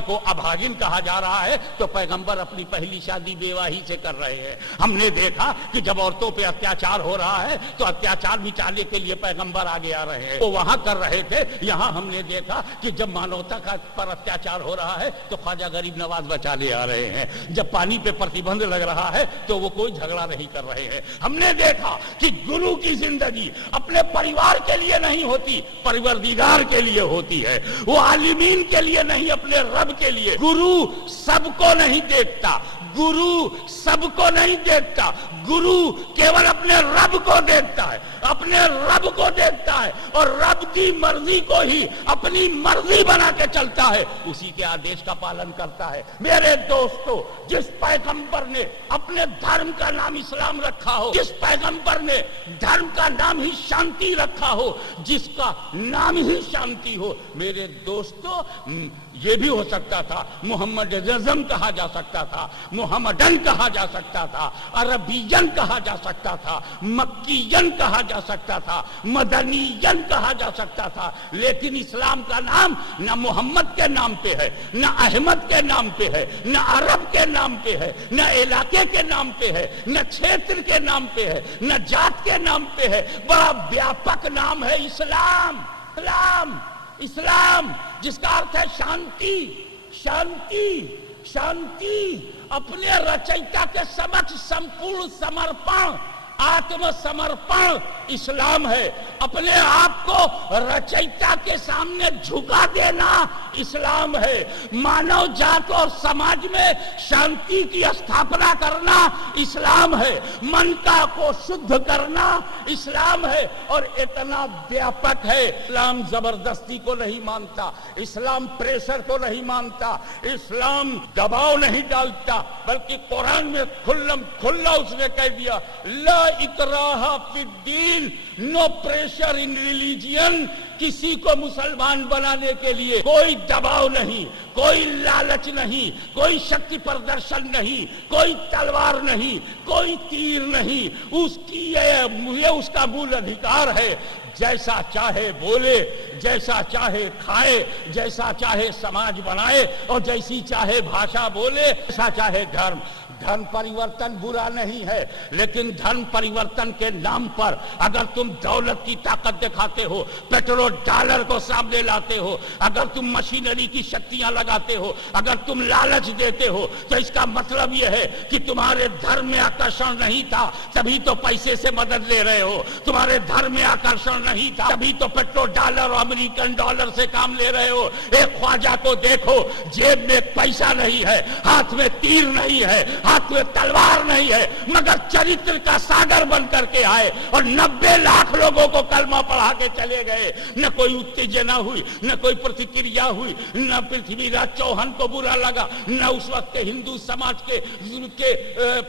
को अभागिन कहा जा रहा है तो पैगंबर अपनी पहली शादी बेवा ही से कर रहे हैं। हमने देखा कि जब औरतों पे अत्याचार हो रहा है तो अत्याचार मिटाने के लिए पैगंबर आगे आ रहे हैं, वो वहां कर रहे थे। यहां हमने देखा कि जब मानवता का पर अत्याचार हो रहा है तो ख्वाजा गरीब नवाज बचाने आ रहे हैं। जब पानी पे प्रतिबंध लग रहा है तो वो कोई झगड़ा नहीं कर रहे हैं। हमने देखा कि गुरु की जिंदगी अपने परिवार के लिए नहीं होती, परवरदिगार के लिए होती है। वो आलिमीन के लिए नहीं, अपने रब के लिए। गुरु सबको नहीं देखता, गुरु सबको नहीं देखता, गुरु केवल अपने रब को देखता है, अपने रब को देखता है और रब की मर्जी को ही अपनी मर्जी बना के चलता है, उसी के आदेश का पालन करता है। मेरे दोस्तों, जिस पैगंबर ने अपने धर्म का नाम इस्लाम रखा हो, जिस पैगंबर ने धर्म का नाम ही शांति रखा हो, जिसका नाम ही शांति हो, मेरे दोस्तों ये भी हो सकता था मोहम्मदनिज्म कहा जा सकता था, मोहम्मदन कहा जा सकता था, अरबियन कहा जा सकता था, मक्कीयन कहा जा सकता था, मदनीयन कहा जा सकता था, लेकिन इस्लाम का नाम न मोहम्मद के नाम पे है, न अहमद के नाम पे है, न अरब के नाम पे है, न इलाके के नाम पे है, न क्षेत्र के नाम पे है, न जात के नाम पे है। बड़ा व्यापक नाम है इस्लाम। इस्लाम इस्लाम जिसका अर्थ है शांति, शांति, शांति। अपने रचयिता के समक्ष संपूर्ण समर्पण, आत्मसमर्पण इस्लाम है। अपने आप को रचयिता के सामने झुका देना इस्लाम है। मानव जात और समाज में शांति की स्थापना करना इस्लाम है। मन का को शुद्ध करना इस्लाम है। और इतना व्यापक है, इस्लाम जबरदस्ती को नहीं मानता, इस्लाम प्रेशर को नहीं मानता, इस्लाम दबाव नहीं डालता, बल्कि कुरान में खुल्लम खुल्ला उसने कह दिया, ला इकराहा फिद्दीन, नो प्रेशर इन रिलीजियन। किसी को मुसलमान बनाने के लिए कोई दबाव नहीं, कोई लालच नहीं, कोई शक्ति प्रदर्शन नहीं, कोई तलवार नहीं, कोई तीर नहीं। उसकी ये उसका मूल अधिकार है। जैसा चाहे बोले, जैसा चाहे खाए, जैसा चाहे समाज बनाए और जैसी चाहे भाषा बोले, जैसा चाहे धर्म। धर्म परिवर्तन बुरा नहीं है, लेकिन धर्म परिवर्तन के नाम पर अगर तुम दौलत की ताकत दिखाते हो, पेट्रोल डॉलर को सामने लाते हो, अगर तुम मशीनरी की शक्तियां लगाते हो, अगर तुम लालच देते हो, तो इसका मतलब यह है कि तुम्हारे धर्म में आकर्षण नहीं था, तभी तो पैसे से मदद ले रहे हो। तुम्हारे धर्म में आकर्षण नहीं था, तभी तो पेट्रोल डॉलर और अमेरिकन डॉलर से काम ले रहे हो। एक ख्वाजा को देखो, जेब में पैसा नहीं है, हाथ में तीर नहीं है, हाथ में तलवार नहीं है, मगर चरित्र का सागर बन करके आए और 90 लाख लोगों को कलमा पढ़ा के चले गए। न कोई उत्तेजना हुई, न कोई प्रतिक्रिया हुई, न पृथ्वीराज चौहान को बुरा लगा, न उस वक्त के हिंदू समाज के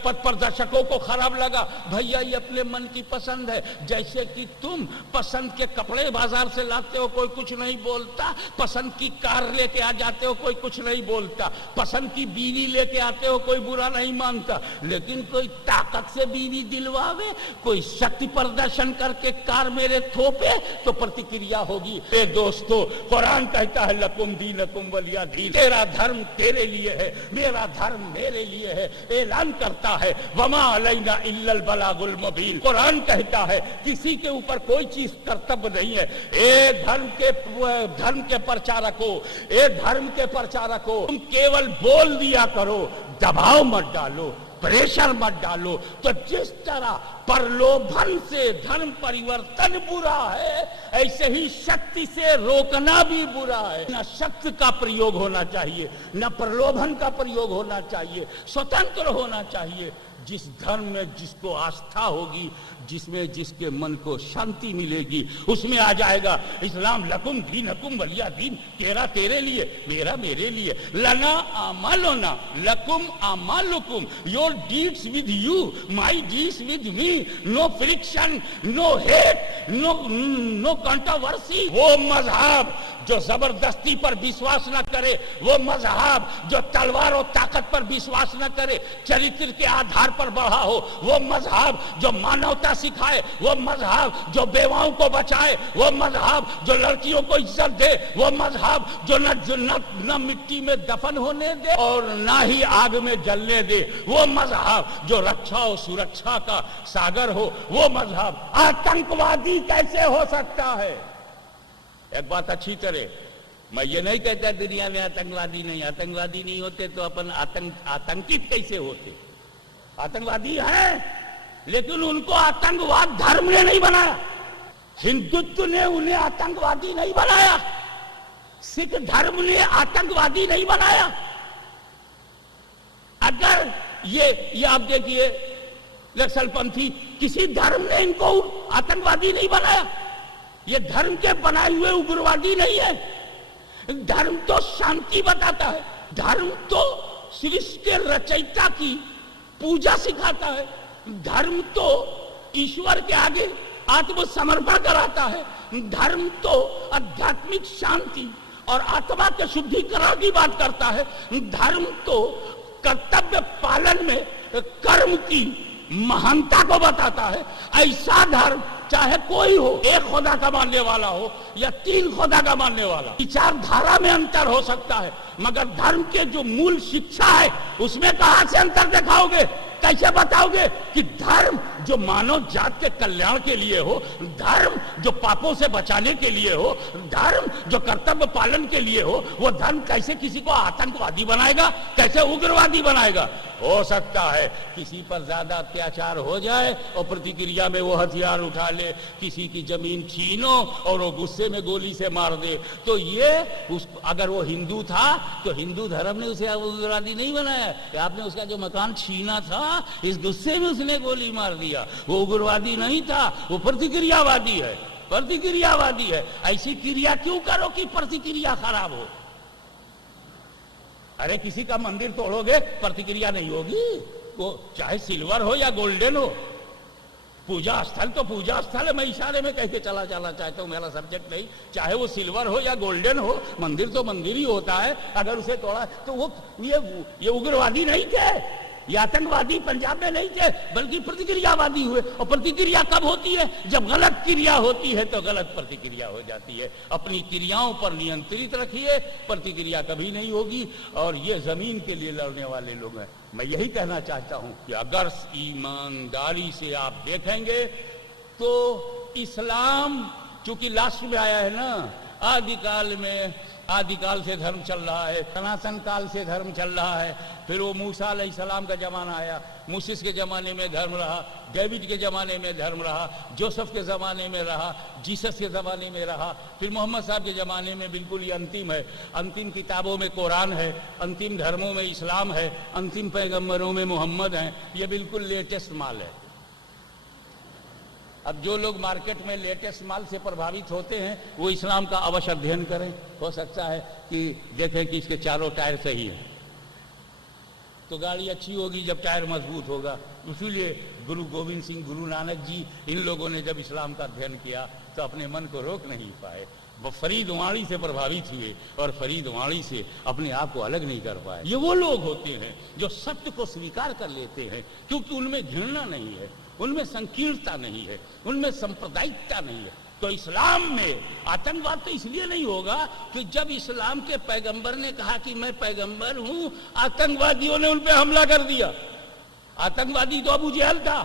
पथ प्रदर्शकों को खराब लगा। भैया ये अपने मन की पसंद है। जैसे कि तुम पसंद के कपड़े बाजार से लाते हो, कोई कुछ नहीं बोलता, पसंद की कार लेके आ जाते हो, कोई कुछ नहीं बोलता, पसंद की बीवी लेके आते हो, कोई बुरा नहीं नहीं मानता, लेकिन कोई ताकत से बीवी दिलवावे, कोई शक्ति प्रदर्शन करके कार मेरे थोपे तो प्रतिक्रिया होगी। ए दोस्तों, कुरान कहता है लकुम दीनकुम वलिया दीन, तेरा धर्म तेरे लिए है, मेरा धर्म मेरे लिए है। ऐलान करता है वमा अलैना इल्लल बलागुल मुबीन। कुरान कहता है किसी के ऊपर कोई चीज कर्तव्य नहीं है। ए धर्म के प्रचारकों, ए धर्म के प्रचारकों, तुम केवल बोल दिया करो, दबाव मत डालो, प्रेशर मत डालो। तो जिस तरह प्रलोभन से धर्म परिवर्तन बुरा है, ऐसे ही शक्ति से रोकना भी बुरा है। न शक्ति का प्रयोग होना चाहिए, न प्रलोभन का प्रयोग होना चाहिए, स्वतंत्र होना चाहिए। जिस धर्म में जिसको आस्था होगी, जिसमें जिसके मन को शांति मिलेगी, उसमें आ जाएगा इस्लाम। लकुम दीनकुम वलिया दीन, तेरा तेरे लिए, मेरा मेरे लिए। लना आमालुना लकुम आमालुकुम, your deeds with you, my deeds with me. No friction, no hate, no controversy. वो मजहब जो जबरदस्ती पर विश्वास न करे, वो मजहब जो तलवार और ताकत पर विश्वास न करे, चरित्र के आधार पर बढ़ा हो, वो मजहब जो मानवता सिखाए, वो मजहब जो बेवाओं को बचाए, वो मजहब जो लड़कियों को इज्जत दे, वो मजहब जो न मिट्टी में दफन होने दे और ना ही आग में जलने दे, वो मजहब जो रक्षा और सुरक्षा का सागर हो, वो मजहब। आतंकवादी कैसे हो सकता है? एक बात अच्छी तरह, मैं ये नहीं कहता दुनिया में आतंकवादी नहीं होते तो अपन आतंकित कैसे होते? आतंकवादी हैं, लेकिन उनको आतंकवाद धर्म ने नहीं बनाया, हिंदुत्व ने उन्हें आतंकवादी नहीं बनाया, सिख धर्म ने आतंकवादी नहीं बनाया। अगर ये आप देखिए, नक्सलपंथी, किसी धर्म ने इनको आतंकवादी नहीं बनाया। ये धर्म के बनाए हुए उग्रवादी नहीं है। धर्म तो शांति बताता है, धर्म तो सृष्टि के रचयिता की पूजा सिखाता है, धर्म तो ईश्वर के आगे आत्मसमर्पण कराता है, धर्म तो आध्यात्मिक शांति और आत्मा के शुद्धिकरण की बात करता है, धर्म तो कर्तव्य पालन में कर्म की महानता को बताता है। ऐसा धर्म चाहे कोई हो, एक खुदा का मानने वाला हो या तीन खुदा का मानने वाला, विचारधारा में अंतर हो सकता है, मगर धर्म के जो मूल शिक्षा है उसमें कहां से अंतर दिखाओगे? कैसे बताओगे कि धर्म जो मानव जात के कल्याण के लिए हो, धर्म जो पापों से बचाने के लिए हो, धर्म जो कर्तव्य पालन के लिए हो, वो धर्म कैसे किसी को आतंकवादी बनाएगा, कैसे उग्रवादी बनाएगा? हो सकता है किसी पर ज्यादा अत्याचार हो जाए और प्रतिक्रिया में वो हथियार उठा ले, किसी की जमीन छीनो और वो गुस्से में गोली से मार दे, तो ये अगर वो हिंदू था तो हिंदू धर्म ने उसे उग्रवादी नहीं बनाया कि आपने उसका जो मकान छीना था इस गुस्से में उसने गोली मार दिया, वो उग्रवादी नहीं था, वो प्रतिक्रियावादी है, प्रतिक्रियावादी है। ऐसी क्रिया क्यों करो कि प्रतिक्रिया खराब हो? अरे किसी का मंदिर तोड़ोगे, प्रतिक्रिया नहीं होगी, वो चाहे सिल्वर हो या गोल्डन हो। पूजा स्थल तो पूजा स्थल है, मैं इशारे में कह के चला चाहता हूं, मेरा सब्जेक्ट नहीं। चाहे वो सिल्वर हो या गोल्डन हो, मंदिर तो मंदिर ही होता है। अगर उसे तोड़ा तो वो ये उग्रवादी नहीं थे, ये आतंकवादी पंजाब में नहीं थे, बल्कि प्रतिक्रियावादी हुए। और प्रतिक्रिया कब होती है? जब गलत क्रिया होती है तो गलत प्रतिक्रिया हो जाती है। अपनी क्रियाओं पर नियंत्रित रखिए, प्रतिक्रिया कभी नहीं होगी। और ये जमीन के लिए लड़ने वाले लोग हैं। मैं यही कहना चाहता हूं कि अगर ईमानदारी से आप देखेंगे तो इस्लाम चूंकि लास्ट में आया है ना, आदिकाल से धर्म चल रहा है, सनातन काल से धर्म चल रहा है। फिर वो मूसा अलैहिस्सलाम का जमाना आया, मूसिस के जमाने में धर्म रहा, डेविड के जमाने में धर्म रहा, जोसेफ के जमाने में रहा, जीसस के जमाने में रहा, फिर मोहम्मद साहब के जमाने में बिल्कुल ये अंतिम है। अंतिम किताबों में कुरान है, अंतिम धर्मों में इस्लाम है, अंतिम पैगंबरों में मोहम्मद हैं। ये बिल्कुल लेटेस्ट माल है। अब जो लोग मार्केट में लेटेस्ट माल से प्रभावित होते हैं वो इस्लाम का अवश्य अध्ययन करें। हो सकता है कि देखें कि इसके चारों टायर सही हैं, तो गाड़ी अच्छी होगी जब टायर मजबूत होगा। इसीलिए गुरु गोविंद सिंह, गुरु नानक जी, इन लोगों ने जब इस्लाम का अध्ययन किया तो अपने मन को रोक नहीं पाए। वो फरीद वाणी से प्रभावित हुए और फरीद वाणी से अपने आप को अलग नहीं कर पाए। ये वो लोग होते हैं जो सत्य को स्वीकार कर लेते हैं, क्योंकि उनमें घृणा नहीं है, उनमें संकीर्णता नहीं है, उनमें सांप्रदायिकता नहीं है। तो इस्लाम में आतंकवाद तो इसलिए नहीं होगा कि जब इस्लाम के पैगंबर ने कहा कि मैं पैगंबर हूं, आतंकवादियों ने उन पर हमला कर दिया। आतंकवादी तो अबू जहल था,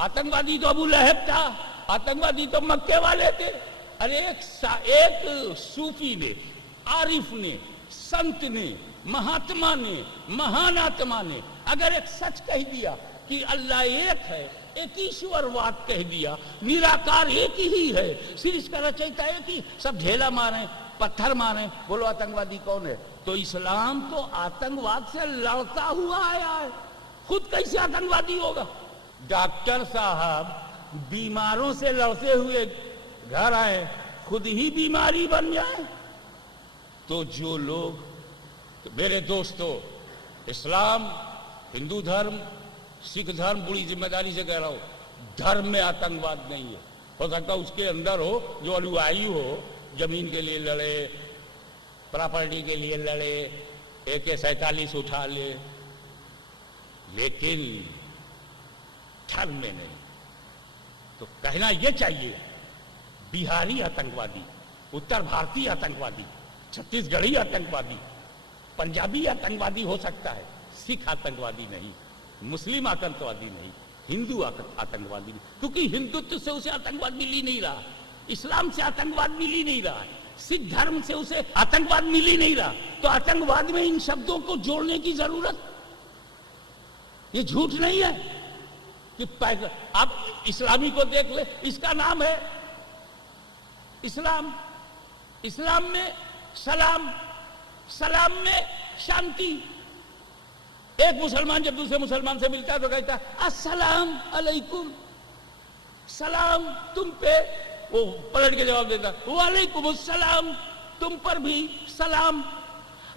आतंकवादी तो अबू लहब था, आतंकवादी तो मक्के वाले थे। अरे एक सूफी ने, आरिफ ने, संत ने, महात्मा ने, महान आत्मा ने अगर एक सच कह दिया कि अल्लाह एक है, एक ईश्वरवाद कह दिया, निराकार एक ही है, सिर्फ का रचयिता एक ही, सब ढेला मारे, पत्थर मारे, बोलो आतंकवादी कौन है? तो इस्लाम तो आतंकवाद से लड़ता हुआ आया है, खुद कैसे आतंकवादी होगा? डॉक्टर साहब बीमारों से लड़ते हुए घर आए, खुद ही बीमारी बन जाए। तो जो लोग, तो मेरे दोस्तों, इस्लाम, हिंदू धर्म, सिख धर्म, बड़ी जिम्मेदारी से कह रहा हूं, धर्म में आतंकवाद नहीं है। हो सकता है उसके अंदर हो जो अनुयायी हो, जमीन के लिए लड़े, प्रॉपर्टी के लिए लड़े, AK-47 उठा ले, लेकिन धर्म में नहीं। तो कहना यह चाहिए, बिहारी आतंकवादी, उत्तर भारतीय आतंकवादी, छत्तीसगढ़ी आतंकवादी, पंजाबी आतंकवादी हो सकता है, सिख आतंकवादी नहीं, मुस्लिम आतंकवादी नहीं, हिंदू आतंकवादी नहीं, क्योंकि हिंदुत्व से उसे आतंकवाद मिल ही नहीं रहा, इस्लाम से आतंकवाद मिल ही नहीं रहा, सिख धर्म से उसे आतंकवाद मिल ही नहीं रहा। तो आतंकवाद में इन शब्दों को जोड़ने की जरूरत, ये झूठ नहीं है कि आप इस्लामी को देख ले, इसका नाम है इस्लाम। इस्लाम में सलाम, सलाम में शांति। एक मुसलमान जब दूसरे मुसलमान से मिलता है तो कहता है अस्सलाम अलैकुम, सलाम तुम पे, वो पलट के जवाब देता वालेकुम अस्सलाम, तुम पर भी सलाम।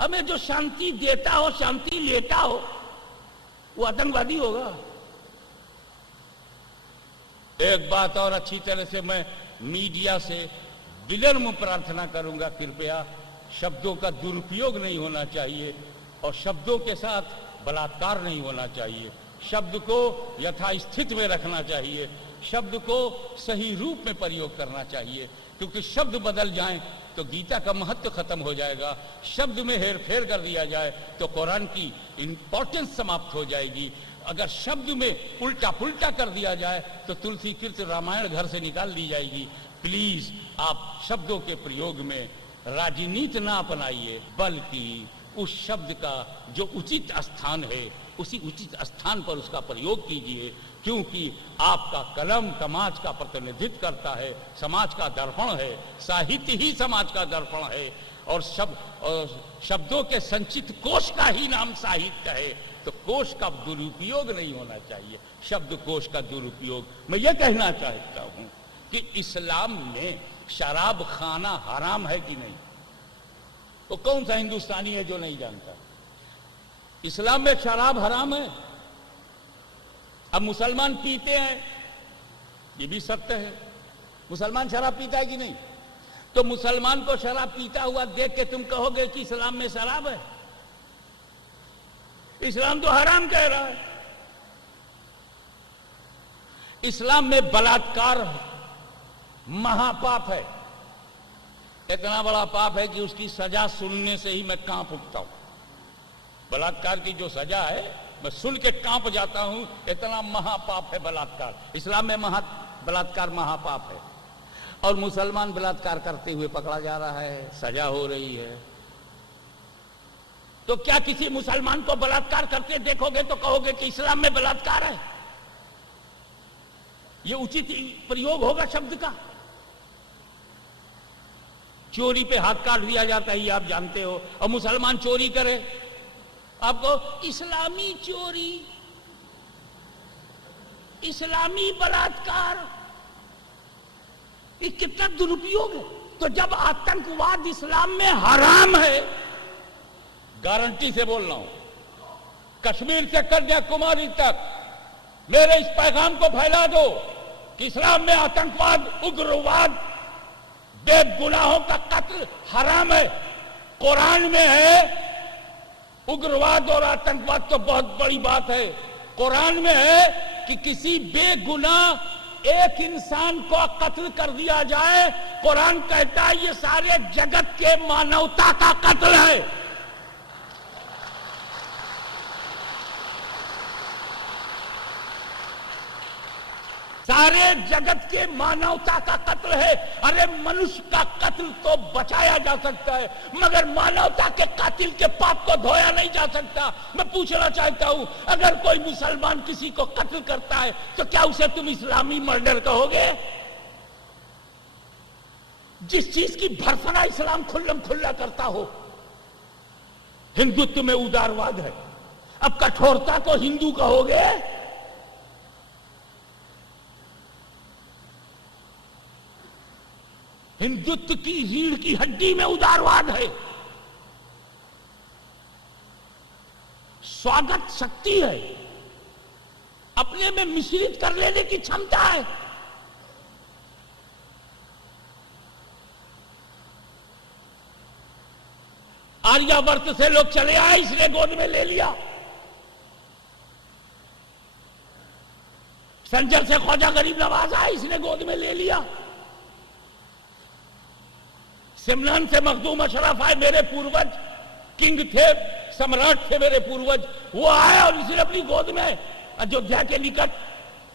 हमें जो शांति देता हो, शांति लेता हो, वो आतंकवादी होगा। एक बात और अच्छी तरह से मैं मीडिया से विनम्र प्रार्थना करूंगा, कृपया शब्दों का दुरुपयोग नहीं होना चाहिए और शब्दों के साथ बलात्कार नहीं होना चाहिए। शब्द को यथास्थिति में रखना चाहिए, शब्द को सही रूप में प्रयोग करना चाहिए, क्योंकि शब्द बदल जाएं तो गीता का महत्व खत्म हो जाएगा। शब्द में हेरफेर कर दिया जाए तो कुरान की इंपॉर्टेंस समाप्त हो जाएगी। अगर शब्द में उल्टा पुल्टा कर दिया जाए तो तुलसी कीर्त रामायण घर से निकाल दी जाएगी। प्लीज आप शब्दों के प्रयोग में राजनीति ना अपनाइए, बल्कि उस शब्द का जो उचित स्थान है उसी उचित स्थान पर उसका प्रयोग कीजिए, क्योंकि आपका कलम समाज का प्रतिनिधित्व करता है, समाज का दर्पण है, साहित्य ही समाज का दर्पण है और शब्दों के संचित कोश का ही नाम साहित्य है। तो कोश का दुरुपयोग नहीं होना चाहिए, शब्द कोश का दुरुपयोग। मैं ये कहना चाहता हूं कि इस्लाम में शराब खाना हराम है कि नहीं? तो कौन सा हिंदुस्तानी है जो नहीं जानता? इस्लाम में शराब हराम है। अब मुसलमान पीते हैं, ये भी सत्य है। मुसलमान शराब पीता है कि नहीं? तो मुसलमान को शराब पीता हुआ देख के तुम कहोगे कि इस्लाम में शराब है? इस्लाम तो हराम कह रहा है। इस्लाम में बलात्कार महापाप है, इतना बड़ा पाप है कि उसकी सजा सुनने से ही मैं कांप उठता हूं। बलात्कार की जो सजा है मैं सुन के कांप जाता हूं, इतना महापाप है बलात्कार। इस्लाम में बलात्कार महापाप है और मुसलमान बलात्कार करते हुए पकड़ा जा रहा है, सजा हो रही है। तो क्या किसी मुसलमान को बलात्कार करते देखोगे तो कहोगे कि इस्लाम में बलात्कार है? यह उचित प्रयोग होगा शब्द का? चोरी पे हाथ काट दिया जाता है, ये आप जानते हो, और मुसलमान चोरी करे, आपको इस्लामी चोरी, इस्लामी बलात्कार, ये कितना दुरुपयोग है। तो जब आतंकवाद इस्लाम में हराम है, गारंटी से बोल रहा हूं, कश्मीर से कन्याकुमारी तक मेरे इस पैगाम को फैला दो कि इस्लाम में आतंकवाद, उग्रवाद, बेगुनाहों का कत्ल हराम है। कुरान में है, उग्रवाद और आतंकवाद तो बहुत बड़ी बात है। कुरान में है कि किसी बेगुनाह एक इंसान को कत्ल कर दिया जाए, कुरान कहता है ये सारे जगत के मानवता का कत्ल है। सारे जगत के मानवता का कत्ल है। अरे मनुष्य का कत्ल तो बचाया जा सकता है, मगर मानवता के कातिल के पाप को धोया नहीं जा सकता। मैं पूछना चाहता हूं, अगर कोई मुसलमान किसी को कत्ल करता है तो क्या उसे तुम इस्लामी मर्डर कहोगे? जिस चीज की भर्सना इस्लाम खुल्लम खुल्ला करता हो। हिंदुत्व में उदारवाद है, अब कठोरता को हिंदू कहोगे? हिंदुत्व की रीढ़ की हड्डी में उदारवाद है। स्वागत शक्ति है, अपने में मिश्रित कर लेने की क्षमता है। आर्यावर्त से लोग चले आए, इसने गोद में ले लिया। संजर से ख्वाजा गरीब नवाज आए, इसने गोद में ले लिया। सिमनान से मखदूम अशरफ आए, मेरे पूर्वज किंग थे, सम्राट थे मेरे पूर्वज, वो आए और इसने अपनी गोद में, अयोध्या के निकट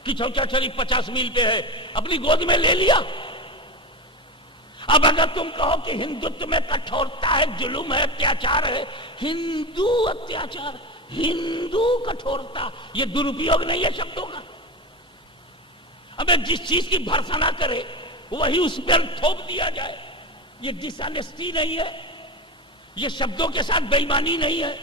किचौचा शरीफ 50 मील पे है, अपनी गोद में ले लिया। अब अगर तुम कहो कि हिंदुत्व में कठोरता है, जुल्म है, अत्याचार है, हिंदू अत्याचार, हिंदू कठोरता, ये दुरुपयोग नहीं है शब्दों का। अब जिस चीज की भर्सना करे वही उस पर थोप दिया जाए, ये डिसऑनेस्टी नहीं है, ये शब्दों के साथ बेईमानी नहीं है।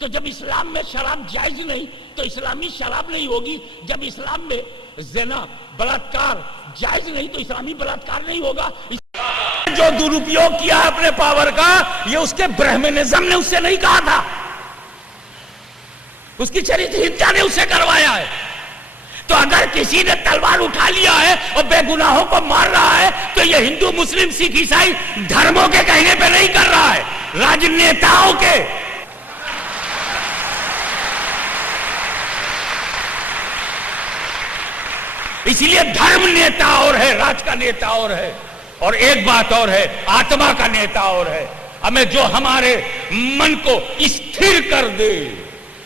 तो जब इस्लाम में शराब जायज नहीं तो इस्लामी शराब नहीं होगी। जब इस्लाम में ज़िना, बलात्कार जायज नहीं तो इस्लामी बलात्कार नहीं होगा। जो दुरुपयोग किया है अपने पावर का, ये उसके ब्राह्मणिज्म ने उससे नहीं कहा था, उसकी चरित्रहीनता ने उससे करवाया है। तो अगर किसी ने तलवार उठा लिया है और बेगुनाहों को मार रहा है तो ये हिंदू, मुस्लिम, सिख, ईसाई धर्मों के कहने पे नहीं कर रहा है, राजनेताओं के। इसलिए धर्म नेता और है, राज का नेता और है, और एक बात और है, आत्मा का नेता और है। हमें जो हमारे मन को स्थिर कर दे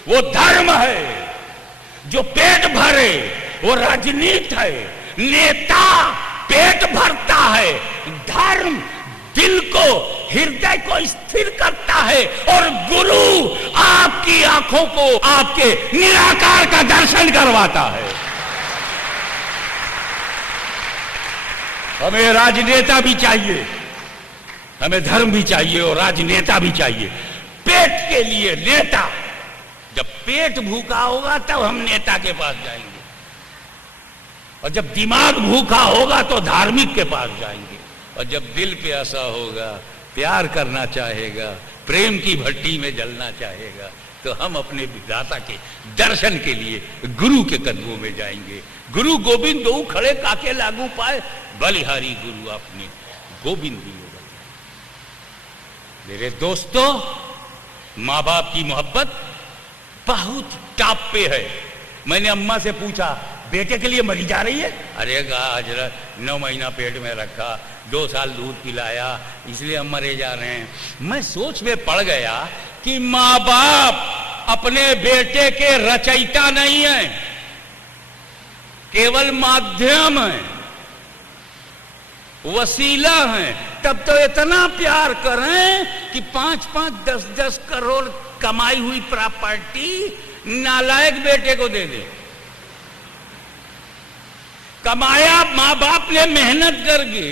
वो धर्म है, जो पेट भरे वो राजनीति है। नेता पेट भरता है, धर्म दिल को, हृदय को स्थिर करता है, और गुरु आपकी आंखों को आपके निराकार का दर्शन करवाता है। हमें राजनेता भी चाहिए, हमें धर्म भी चाहिए और राजनेता भी चाहिए। पेट के लिए नेता, जब पेट भूखा होगा तब हम नेता के पास जाएंगे, और जब दिमाग भूखा होगा तो धार्मिक के पास जाएंगे, और जब दिल प्यासा होगा, प्यार करना चाहेगा, प्रेम की भट्टी में जलना चाहेगा, तो हम अपने विधाता के दर्शन के लिए गुरु के कदमों में जाएंगे। गुरु गोविंद दो खड़े काके लागू पाए, बलिहारी गुरु आपने गोविंद भी होगा। मेरे दोस्तों, माँ बाप की मोहब्बत बहुत टॉप पे है। मैंने अम्मा से पूछा, बेटे के लिए मरी जा रही है? अरे हजरत 9 महीना पेट में रखा, 2 साल दूध पिलाया, इसलिए हम मरे जा रहे हैं। मैं सोच में पड़ गया कि माँ बाप अपने बेटे के रचयिता नहीं है, केवल माध्यम है, वसीला है। तब तो इतना प्यार करें कि 5-5, 10-10 करोड़ कमाई हुई प्रॉपर्टी नालायक बेटे को दे दे। कमाया माँ बाप ने मेहनत करके,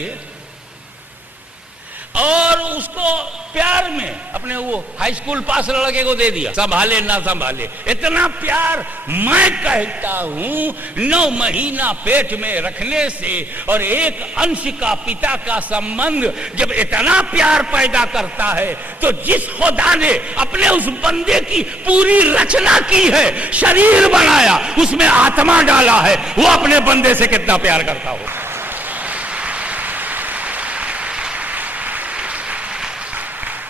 और उसको प्यार में अपने वो हाई स्कूल पास लड़के को दे दिया, संभाले ना संभाले। इतना प्यार, मैं कहता हूं 9 महीना पेट में रखने से और एक अंश का पिता का संबंध जब इतना प्यार पैदा करता है, तो जिस खुदा ने अपने उस बंदे की पूरी रचना की है, शरीर बनाया, उसमें आत्मा डाला है, वो अपने बंदे से कितना प्यार करता हो।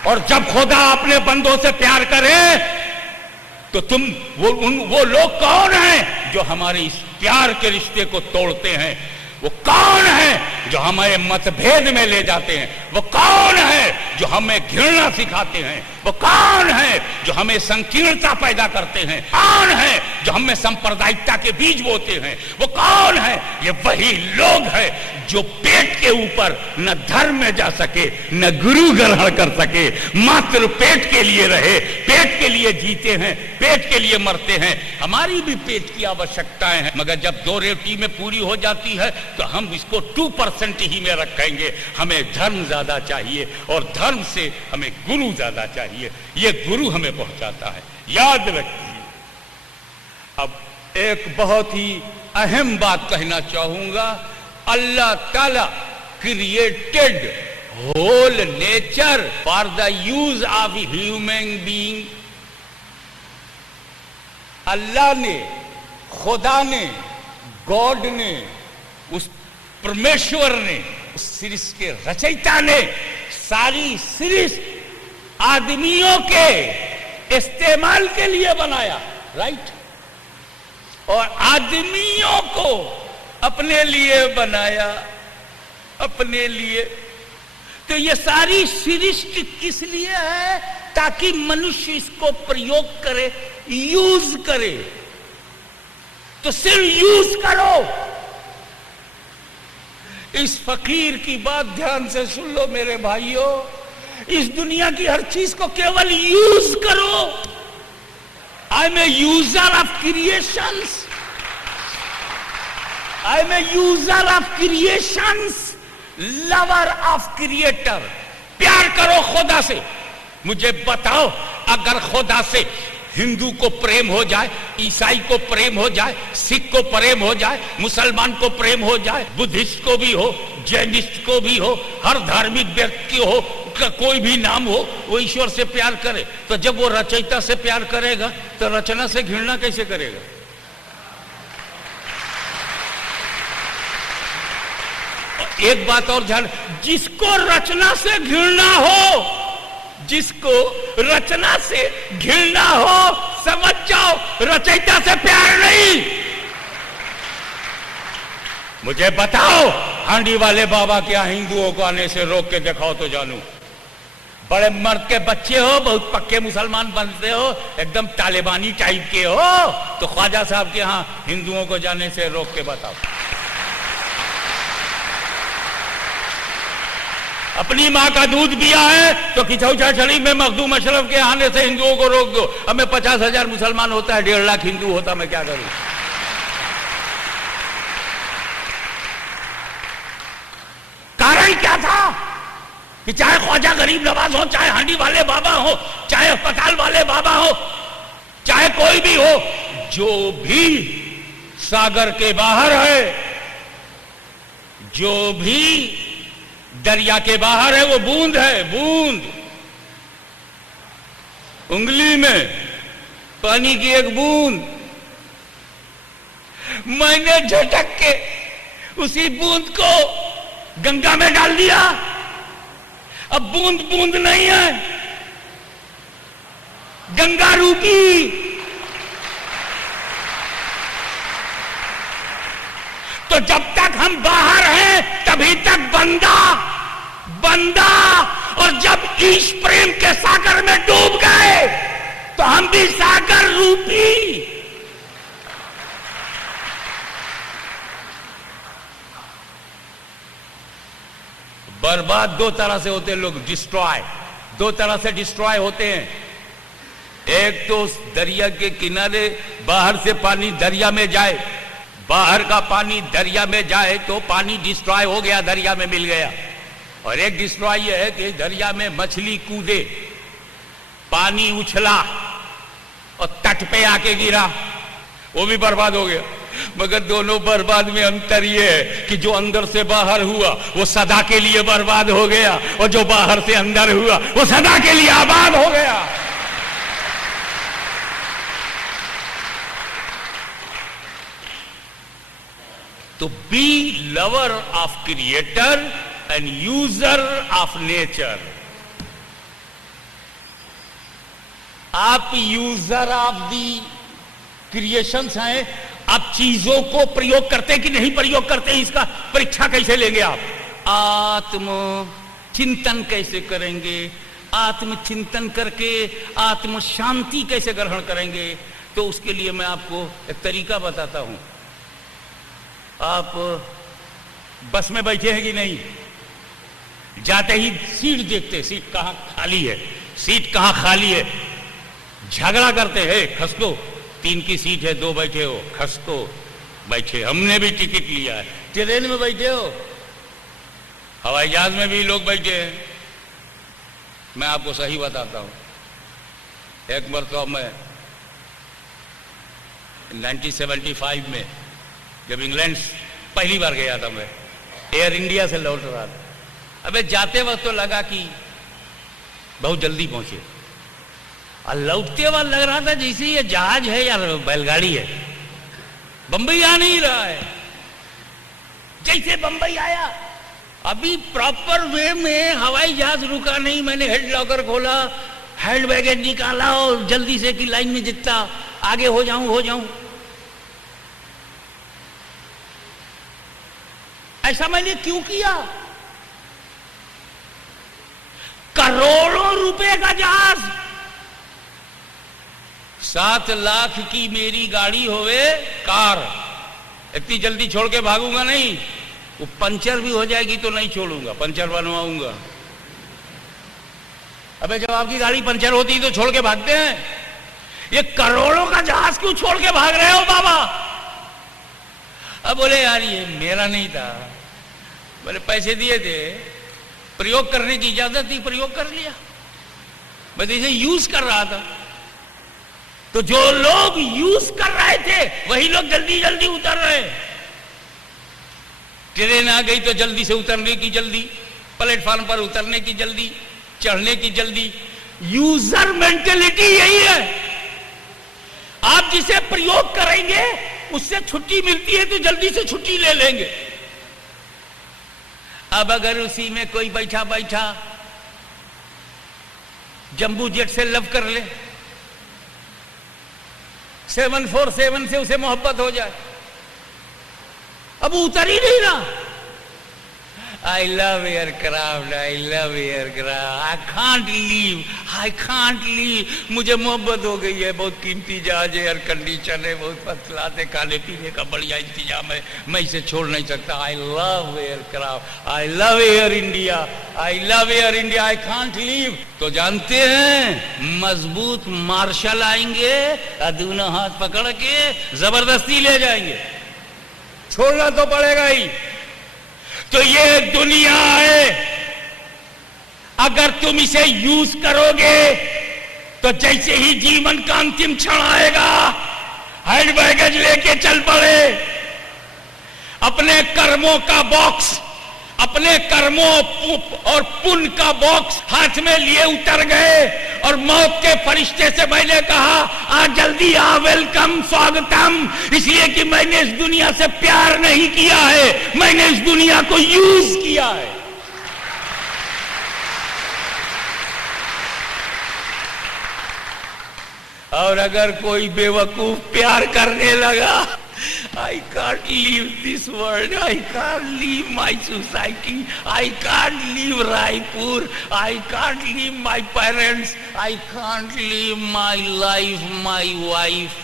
और जब खुदा अपने बंदों से प्यार करे तो तुम वो लोग कौन हैं जो हमारे इस प्यार के रिश्ते को तोड़ते हैं? वो कौन है जो हमें मतभेद में ले जाते हैं? वो कौन है जो हमें घृणा सिखाते हैं? वो कौन है जो हमें संकीर्णता पैदा करते हैं? कौन है जो हमें सांप्रदायिकता के बीज बोते हैं? वो कौन है? ये वही लोग हैं जो पेट के ऊपर न धर्म में जा सके, न गुरु ग्रहण कर सके, मात्र पेट के लिए रहे, पेट के लिए जीते हैं, पेट के लिए मरते हैं। हमारी भी पेट की आवश्यकताएं हैं, मगर जब 2 रोटी में पूरी हो जाती है तो हम इसको 2% ही में रखेंगे। हमें धर्म ज्यादा चाहिए और धर्म से हमें गुरु ज्यादा चाहिए। ये गुरु हमें पहुंचाता है, याद रखिए। अब एक बहुत ही अहम बात कहना चाहूंगा। Allah Ta'ala created whole nature for the use of human being. Allah ने, खुदा ने, गॉड ने, उस परमेश्वर ने, उस सृष्टि के रचयिता ने सारी सृष्टि आदमियों के इस्तेमाल के लिए बनाया, राइट? और आदमियों को अपने लिए बनाया, अपने लिए। तो ये सारी सृष्टि किस लिए है? ताकि मनुष्य इसको प्रयोग करे, यूज करे। तो सिर्फ यूज करो। इस फकीर की बात ध्यान से सुन लो मेरे भाइयों। इस दुनिया की हर चीज को केवल यूज करो। I am a user of creations, I am a user of creations, lover of creator. प्यार करो खुदा से। मुझे बताओ, अगर खुदा से हिंदू को प्रेम हो जाए, ईसाई को प्रेम हो जाए, सिख को प्रेम हो जाए, मुसलमान को प्रेम हो जाए, बुद्धिस्ट को भी हो, जैनिस्ट को भी हो, हर धार्मिक व्यक्ति हो, का कोई भी नाम हो, वो ईश्वर से प्यार करे, तो जब वो रचयिता से प्यार करेगा तो रचना से घृणा कैसे करेगा? एक बात और ध्यान, जिसको रचना से घृणा हो, जिसको रचना से घृणा हो, समझ जाओ रचयिता से प्यार नहीं। मुझे बताओ, हांडी वाले बाबा के यहाँ हिंदुओं को आने से रोक के दिखाओ तो जानू। बड़े मर्द के बच्चे हो, बहुत पक्के मुसलमान बनते हो, एकदम तालिबानी टाइप के हो, तो ख्वाजा साहब के यहाँ हिंदुओं को जाने से रोक के बताओ। अपनी माँ का दूध पिया है तो खिचौचा शरीफ में मखदूम अशरफ के आने से हिंदुओं को रोक दो। हमें 50,000 मुसलमान होता है, 1.5 लाख हिंदू होता, मैं क्या करूं? कारण क्या था कि चाहे ख्वाजा गरीब नवाज हो, चाहे हांडी वाले बाबा हो, चाहे अस्पताल वाले बाबा हो, चाहे कोई भी हो, जो भी सागर के बाहर है, जो भी दरिया के बाहर है, वो बूंद है, बूंद। उंगली में पानी की एक बूंद। मैंने झटक के उसी बूंद को गंगा में डाल दिया। अब बूंद बूंद नहीं है, गंगा रूपी। तो जब तक हम बाहर हैं तभी तक बंदा बंदा, और जब ईश प्रेम के सागर में डूब गए तो हम भी सागर रूपी। बर्बाद दो तरह से होते हैं लोग, डिस्ट्रॉय, दो तरह से डिस्ट्रॉय होते हैं। एक तो दरिया के किनारे बाहर से पानी दरिया में जाए, बाहर का पानी दरिया में जाए तो पानी डिस्ट्रॉय हो गया, दरिया में मिल गया। और एक डिस्ट्रॉय यह है कि दरिया में मछली कूदे, पानी उछला और तट पे आके गिरा, वो भी बर्बाद हो गया। मगर दोनों बर्बाद में अंतर यह है कि जो अंदर से बाहर हुआ वो सदा के लिए बर्बाद हो गया, और जो बाहर से अंदर हुआ वो सदा के लिए आबाद हो गया। तो be lover of creator and user of nature. आप यूजर ऑफ दी क्रिएशंस हैं। आप चीजों को प्रयोग करते कि नहीं प्रयोग करते, इसका परीक्षा कैसे लेंगे आप? आत्म चिंतन कैसे करेंगे? आत्मचिंतन करके आत्म शांति कैसे ग्रहण करेंगे? तो उसके लिए मैं आपको एक तरीका बताता हूं। आप बस में बैठे हैं कि नहीं, जाते ही सीट देखते, सीट कहां खाली है, सीट कहां खाली है, झगड़ा करते हैं, खसको 3 की सीट है, 2 बैठे हो, खसको बैठे। हमने भी टिकट लिया है। ट्रेन में बैठे हो, हवाई जहाज में भी लोग बैठे हैं। मैं आपको सही बताता हूं। एक बार तो मैं 1975 में जब इंग्लैंड पहली बार गया था, मैं एयर इंडिया से लौट रहा था। अबे जाते वक्त तो लगा कि बहुत जल्दी पहुंचे, और लौटते वक्त लग रहा था जैसे ये जहाज है या बैलगाड़ी है, बंबई आ नहीं रहा है। जैसे बंबई आया, अभी प्रॉपर वे में हवाई जहाज रुका नहीं, मैंने हेड लॉकर खोला, हैंड बैगेज निकाला और जल्दी से कि लाइन में जितना आगे हो जाऊं। ऐसा मैंने क्यों किया? करोड़ों रुपए का जहाज, 7 लाख की मेरी गाड़ी होवे कार, इतनी जल्दी छोड़ के भागूंगा नहीं। वो पंचर भी हो जाएगी तो नहीं छोड़ूंगा, पंचर बनवाऊंगा। अबे जब आपकी गाड़ी पंचर होती है तो छोड़ के भागते हैं। ये करोड़ों का जहाज क्यों छोड़ के भाग रहे हो बाबा? अब बोले यार ये मेरा नहीं था, बोले पैसे दिए थे, प्रयोग करने की इजाजत थी, प्रयोग कर लिया, मैं इसे यूज कर रहा था। तो जो लोग यूज कर रहे थे वही लोग जल्दी जल्दी उतर रहे। ट्रेन आ गई तो जल्दी से उतरने की जल्दी, प्लेटफॉर्म पर उतरने की जल्दी, चढ़ने की जल्दी। यूजर मेंटेलिटी यही है। आप जिसे प्रयोग करेंगे उससे छुट्टी मिलती है तो जल्दी से छुट्टी ले लेंगे। अब अगर उसी में कोई बैठा बैठा जंबू जेट से लव कर ले, 747 से उसे मोहब्बत हो जाए, अब उतर ही नहीं रहा। I love aircraft, I love aircraft, I can't leave, मुझे मोहब्बत हो गई है, बहुत कीमती जहाज है, एयर कंडीशन है, बहुत फर्स्ट क्लास है, खाने पीने का बढ़िया इंतजाम है, मैं इसे छोड़ नहीं सकता। I love aircraft, I love Air India, I love Air India, I can't leave। तो जानते हैं मजबूत मार्शल आएंगे और दोनों हाथ पकड़ के जबरदस्ती ले जाएंगे, छोड़ना तो पड़ेगा ही। तो ये दुनिया है, अगर तुम इसे यूज करोगे तो जैसे ही जीवन का अंतिम क्षण आएगा, हैंड बैगेज लेके चल पड़े, अपने कर्मों का बॉक्स, अपने कर्मों और पुण्य का बॉक्स हाथ में लिए उतर गए। और मौत के फरिश्ते से मैंने कहा आ जल्दी आ, वेलकम, स्वागतम, इसलिए कि मैंने इस दुनिया से प्यार नहीं किया है, मैंने इस दुनिया को यूज किया है। और अगर कोई बेवकूफ प्यार करने लगा, I can't leave this world, I can't leave my society, I can't leave Raipur, I can't leave my parents, I can't leave my life, my wife।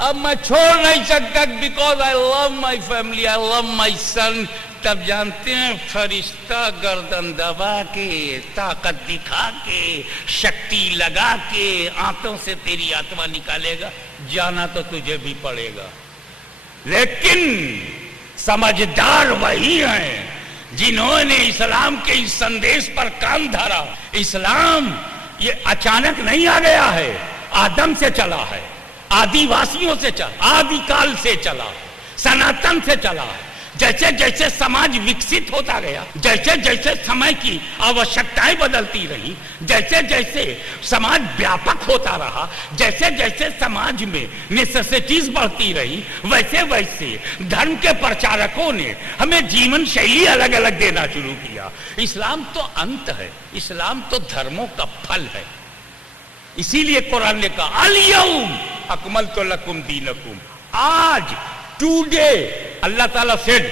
अब मैं छोड़ नहीं सकता because I love my family, I love my son। तब जानते हैं फरिश्ता गर्दन दबा के, ताकत दिखा के, शक्ति लगा के आंतों से तेरी आत्मा निकालेगा। जाना तो तुझे भी पड़ेगा, लेकिन समझदार वही हैं जिन्होंने इस्लाम के इस संदेश पर कान धरा। इस्लाम ये अचानक नहीं आ गया है, आदम से चला है, आदिवासियों से चला, आदिकाल से चला, सनातन से चला है। जैसे जैसे समाज विकसित होता गया, जैसे जैसे समय की आवश्यकताएं बदलती रही, जैसे जैसे समाज व्यापक होता रहा, जैसे जैसे समाज में नेसेसिटीज बढ़ती रही, वैसे वैसे धर्म के प्रचारकों ने हमें जीवन शैली अलग अलग देना शुरू किया। इस्लाम तो अंत है, इस्लाम तो धर्मों का फल है। इसीलिए कुरान ने कहा अल-यौम अकमलतु लकुम दीनकुम, आज टुडे अल्लाह ताला said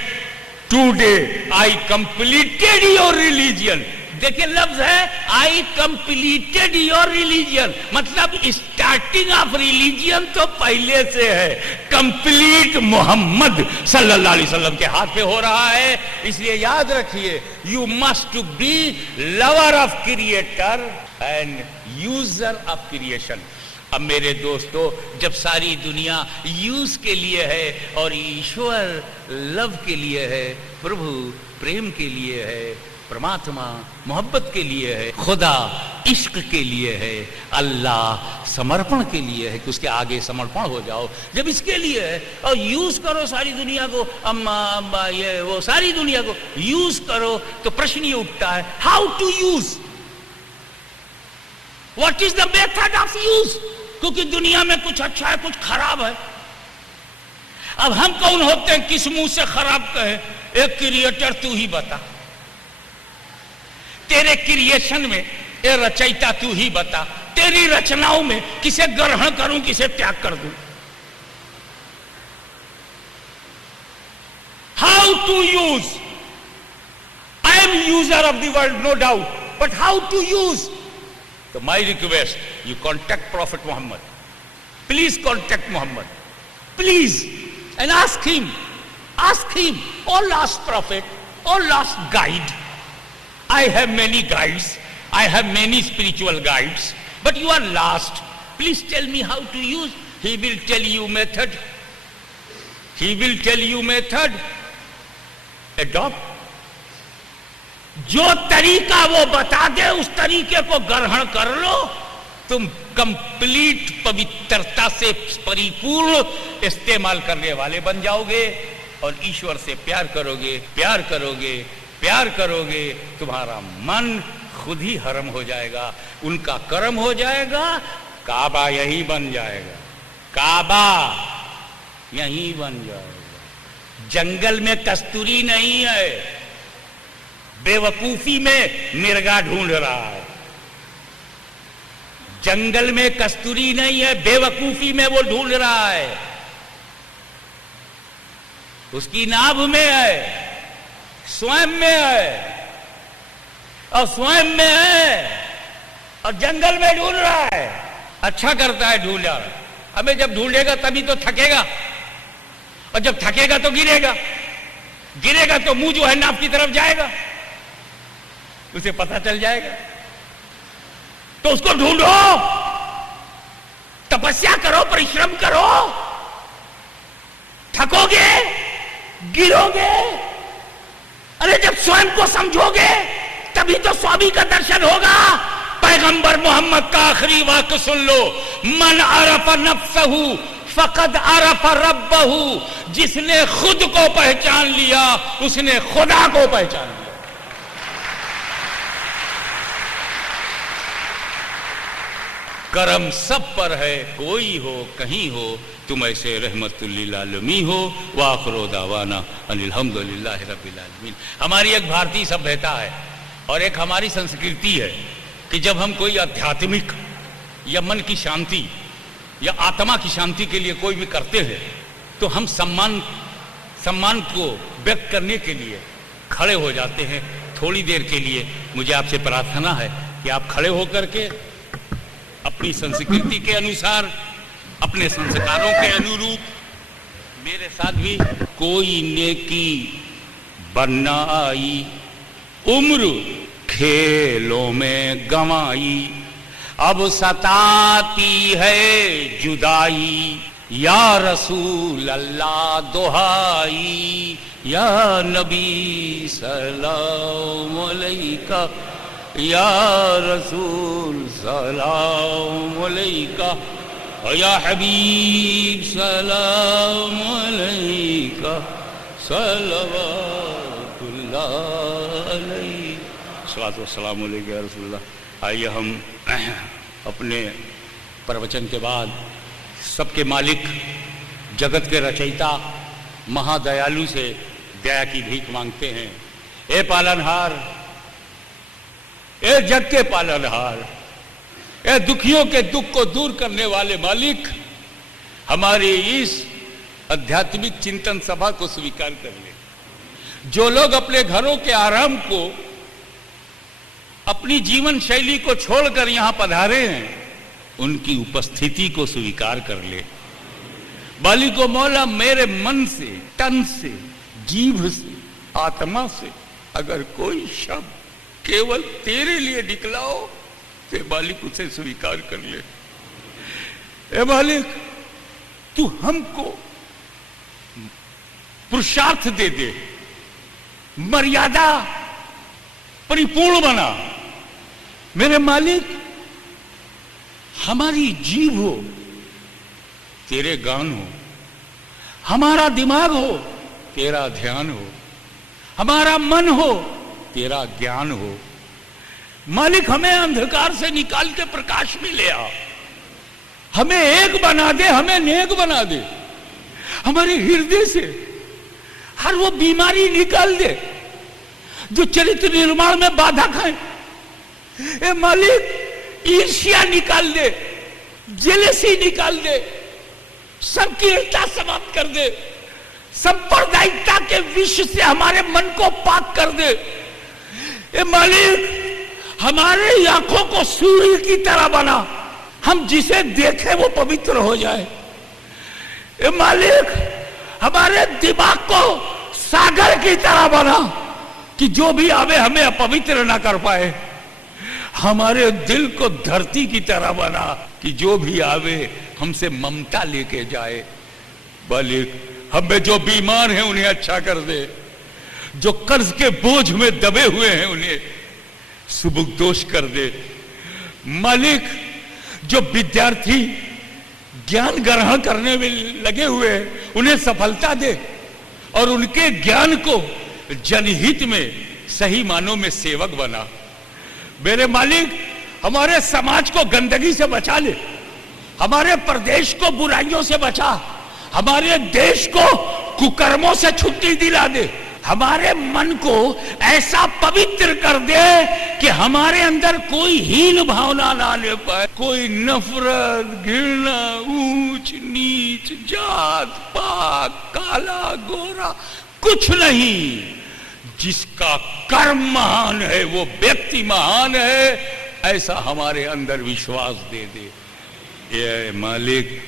today I completed your religion. देखिए लफ्ज है आई कंप्लीटेड योर रिलीजियन, मतलब स्टार्टिंग ऑफ रिलीजियन तो पहले से है, कंप्लीट मोहम्मद सल्लल्लाहु अलैहि वसल्लम के हाथ पे हो रहा है। इसलिए याद रखिए you must be lover of creator and user of creation. अब मेरे दोस्तों, जब सारी दुनिया यूज के लिए है और ईश्वर लव के लिए है, प्रभु प्रेम के लिए है, परमात्मा मोहब्बत के लिए है, खुदा इश्क के लिए है, अल्लाह समर्पण के लिए है कि उसके आगे समर्पण हो जाओ। जब इसके लिए है और यूज करो सारी दुनिया को, ये वो सारी दुनिया को यूज करो, तो प्रश्न ये उठता है how to use, what is the method of use. क्योंकि दुनिया में कुछ अच्छा है कुछ खराब है। अब हम कौन होते हैं किस मुंह से खराब कहे? एक क्रिएटर तू ही बता, तेरे क्रिएशन में ये रचयिता तू ही बता, तेरी रचनाओं में किसे ग्रहण करूं किसे त्याग कर दूं। How to use, I am user of the world no doubt, but how to use. तो my request, you contact prophet Mohammad, please contact Mohammad, please, and ask him, O last prophet, O last guide. I have many guides, I have many spiritual guides, but you are last. Please tell me how to use. He will tell you method. He will tell you method. Adopt. जो तरीका वो बता दे उस तरीके को ग्रहण कर लो, तुम कंप्लीट पवित्रता से परिपूर्ण इस्तेमाल करने वाले बन जाओगे और ईश्वर से प्यार करोगे, प्यार करोगे, प्यार करोगे, तुम्हारा मन खुद ही हरम हो जाएगा, उनका कर्म हो जाएगा, काबा यही बन जाएगा, काबा यही बन जाएगा। जंगल में कस्तूरी नहीं है, बेवकूफी में मिर्गा ढूंढ रहा है। जंगल में कस्तूरी नहीं है, बेवकूफी में वो ढूंढ रहा है, उसकी नाभ में है, स्वयं में है, और स्वयं में है और जंगल में ढूंढ रहा है। अच्छा करता है ढूंढा, हमें जब ढूंढेगा तभी तो थकेगा, और जब थकेगा तो गिरेगा, गिरेगा तो मुंह जो है नाव की तरफ जाएगा, उसे पता चल जाएगा। तो उसको ढूंढो, तपस्या करो, परिश्रम करो, थकोगे, गिरोगे। अरे जब स्वयं को समझोगे तभी तो स्वामी का दर्शन होगा। पैगंबर मोहम्मद का आखिरी वाक्य सुन लो, मन अरफ नफ्सहू फकद अरफ रब्बहू। जिसने खुद को पहचान लिया उसने खुदा को पहचान लिया। करम सब पर है, कोई हो कहीं हो, तुम ऐसे रहमतुल लिल आलमीन हो। व आखिरु दावाना अनिल हम्दुलिल्लाहि रब्बिल आलमीन। हमारी एक भारतीय सभ्यता है और एक हमारी संस्कृति है कि जब हम कोई आध्यात्मिक या मन की शांति या आत्मा की शांति के लिए कोई भी करते हैं तो हम सम्मान को व्यक्त करने के लिए खड़े हो जाते हैं। थोड़ी देर के लिए मुझे आपसे प्रार्थना है कि आप खड़े होकर के अपनी संस्कृति के अनुसार, अपने संस्कारों के अनुरूप मेरे साथ भी कोई नेकी बनना आई, उम्र खेलों में गंवाई, अब सताती है जुदाई, या रसूल अल्लाह दुहाई, या नबी सलाम अलैका, या रसूल सलाम अलैका, या हबीब सलाम अलैका, सल्लल्लाहु अलैहि सलाम अलैका या रसूलल्लाह। आइए हम अपने प्रवचन के बाद सबके मालिक, जगत के रचयिता, महादयालु से दया की भीख मांगते हैं। ए पालनहार, ए जग के पालनहार, ए दुखियों के दुख को दूर करने वाले मालिक, हमारी इस आध्यात्मिक चिंतन सभा को स्वीकार कर ले। जो लोग अपने घरों के आराम को, अपनी जीवन शैली को छोड़कर यहां पधारे हैं, उनकी उपस्थिति को स्वीकार कर ले। मालिक ओ मौला, मेरे मन से, तन से, जीभ से, आत्मा से अगर कोई शब्द केवल तेरे लिए निकला हो तो मालिक उसे स्वीकार कर ले। ए मालिक, तू हमको पुरुषार्थ दे दे, मर्यादा परिपूर्ण बना। मेरे मालिक, हमारी जीभ हो तेरे गान हो, हमारा दिमाग हो तेरा ध्यान हो, हमारा मन हो तेरा ज्ञान हो। मालिक, हमें अंधकार से निकाल के प्रकाश में ले आ, हमें एक बना दे, हमें नेक बना दे। हमारे हृदय से हर वो बीमारी निकाल दे जो चरित्र निर्माण में बाधा खाए। ए मालिक, ईर्ष्या निकाल दे, जेलसी निकाल दे, संकीर्णता समाप्त कर दे, सांप्रदायिकता के विष से हमारे मन को पाक कर दे। ए मालिक, हमारे आंखों को सूर्य की तरह बना, हम जिसे देखें वो पवित्र हो जाए। ए मालिक, हमारे दिमाग को सागर की तरह बना कि जो भी आवे हमें अपवित्र ना कर पाए। हमारे दिल को धरती की तरह बना कि जो भी आवे हमसे ममता लेके जाए। मालिक, हमें जो बीमार हैं उन्हें अच्छा कर दे, जो कर्ज के बोझ में दबे हुए हैं उन्हें सुबुकदोष कर दे। मालिक, जो विद्यार्थी ज्ञान ग्रहण करने में लगे हुए हैं उन्हें सफलता दे और उनके ज्ञान को जनहित में सही मानों में सेवक बना। मेरे मालिक, हमारे समाज को गंदगी से बचा ले, हमारे प्रदेश को बुराइयों से बचा, हमारे देश को कुकर्मों से छुट्टी दिला दे, हमारे मन को ऐसा पवित्र कर दे कि हमारे अंदर कोई हीन भावना ना ले पाए, कोई नफरत, घृणा, ऊंच नीच, जात पात, काला गोरा, कुछ नहीं। जिसका कर्म महान है वो व्यक्ति महान है, ऐसा हमारे अंदर विश्वास दे दे। ये मालिक,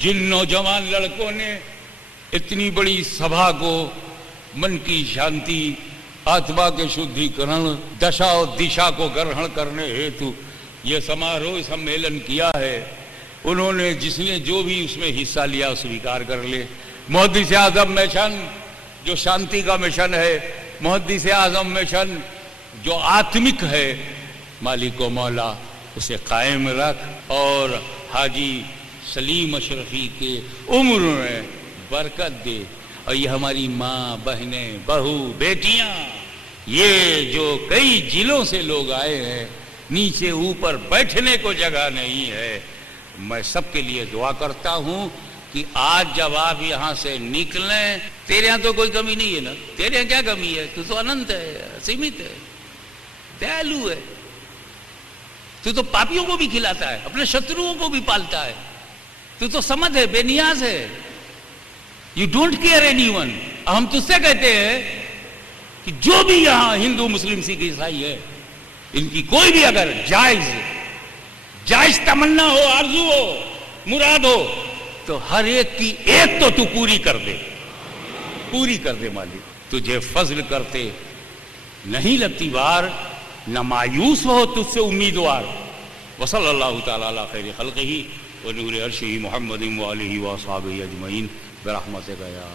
जिन नौजवान लड़कों ने इतनी बड़ी सभा को मन की शांति, आत्मा के शुद्धिकरण, दशा और दिशा को ग्रहण करने हेतु यह समारोह सम्मेलन किया है, उन्होंने जिसने जो भी उसमें हिस्सा लिया स्वीकार कर ले। मुहद्दिस आज़म मिशन जो शांति का मिशन है, मुहद्दिस आज़म मिशन जो आत्मिक है, मालिक व मौला उसे कायम रख और हाजी सलीम अशरफी के उम्र में बरकत दे। और ये हमारी माँ, बहनें, बहू, बेटियां, ये जो कई जिलों से लोग आए हैं, नीचे ऊपर बैठने को जगह नहीं है, मैं सबके लिए दुआ करता हूँ कि आज जब आप यहाँ से निकलें, तेरे यहाँ तो कोई कमी नहीं है ना, तेरे यहाँ क्या कमी है? तू तो अनंत है, सीमित है, दयालु है, तू तो पापियों को भी खिलाता है, अपने शत्रुओं को भी पालता है, तू तो समझ है, बेनियाज है, यू डोंट केयर एनीवन। हम तुझसे कहते हैं कि जो भी यहां हिंदू, मुस्लिम, सिख, ईसाई है, इनकी कोई भी अगर जायज तमन्ना हो, आरजू हो, मुराद हो, तो हर एक की एक तो तू पूरी कर दे, पूरी कर दे मालिक। तुझे फजल करते नहीं लगती बार, न मायूस हो तुझसे उम्मीदवार। वसल्लल्लाहु तआला अला खैरि खल्क़िही व नूरि अर्शिही मुहम्मदिन व आलिही व अस्हाबिही अजमईन बिरहमतिका या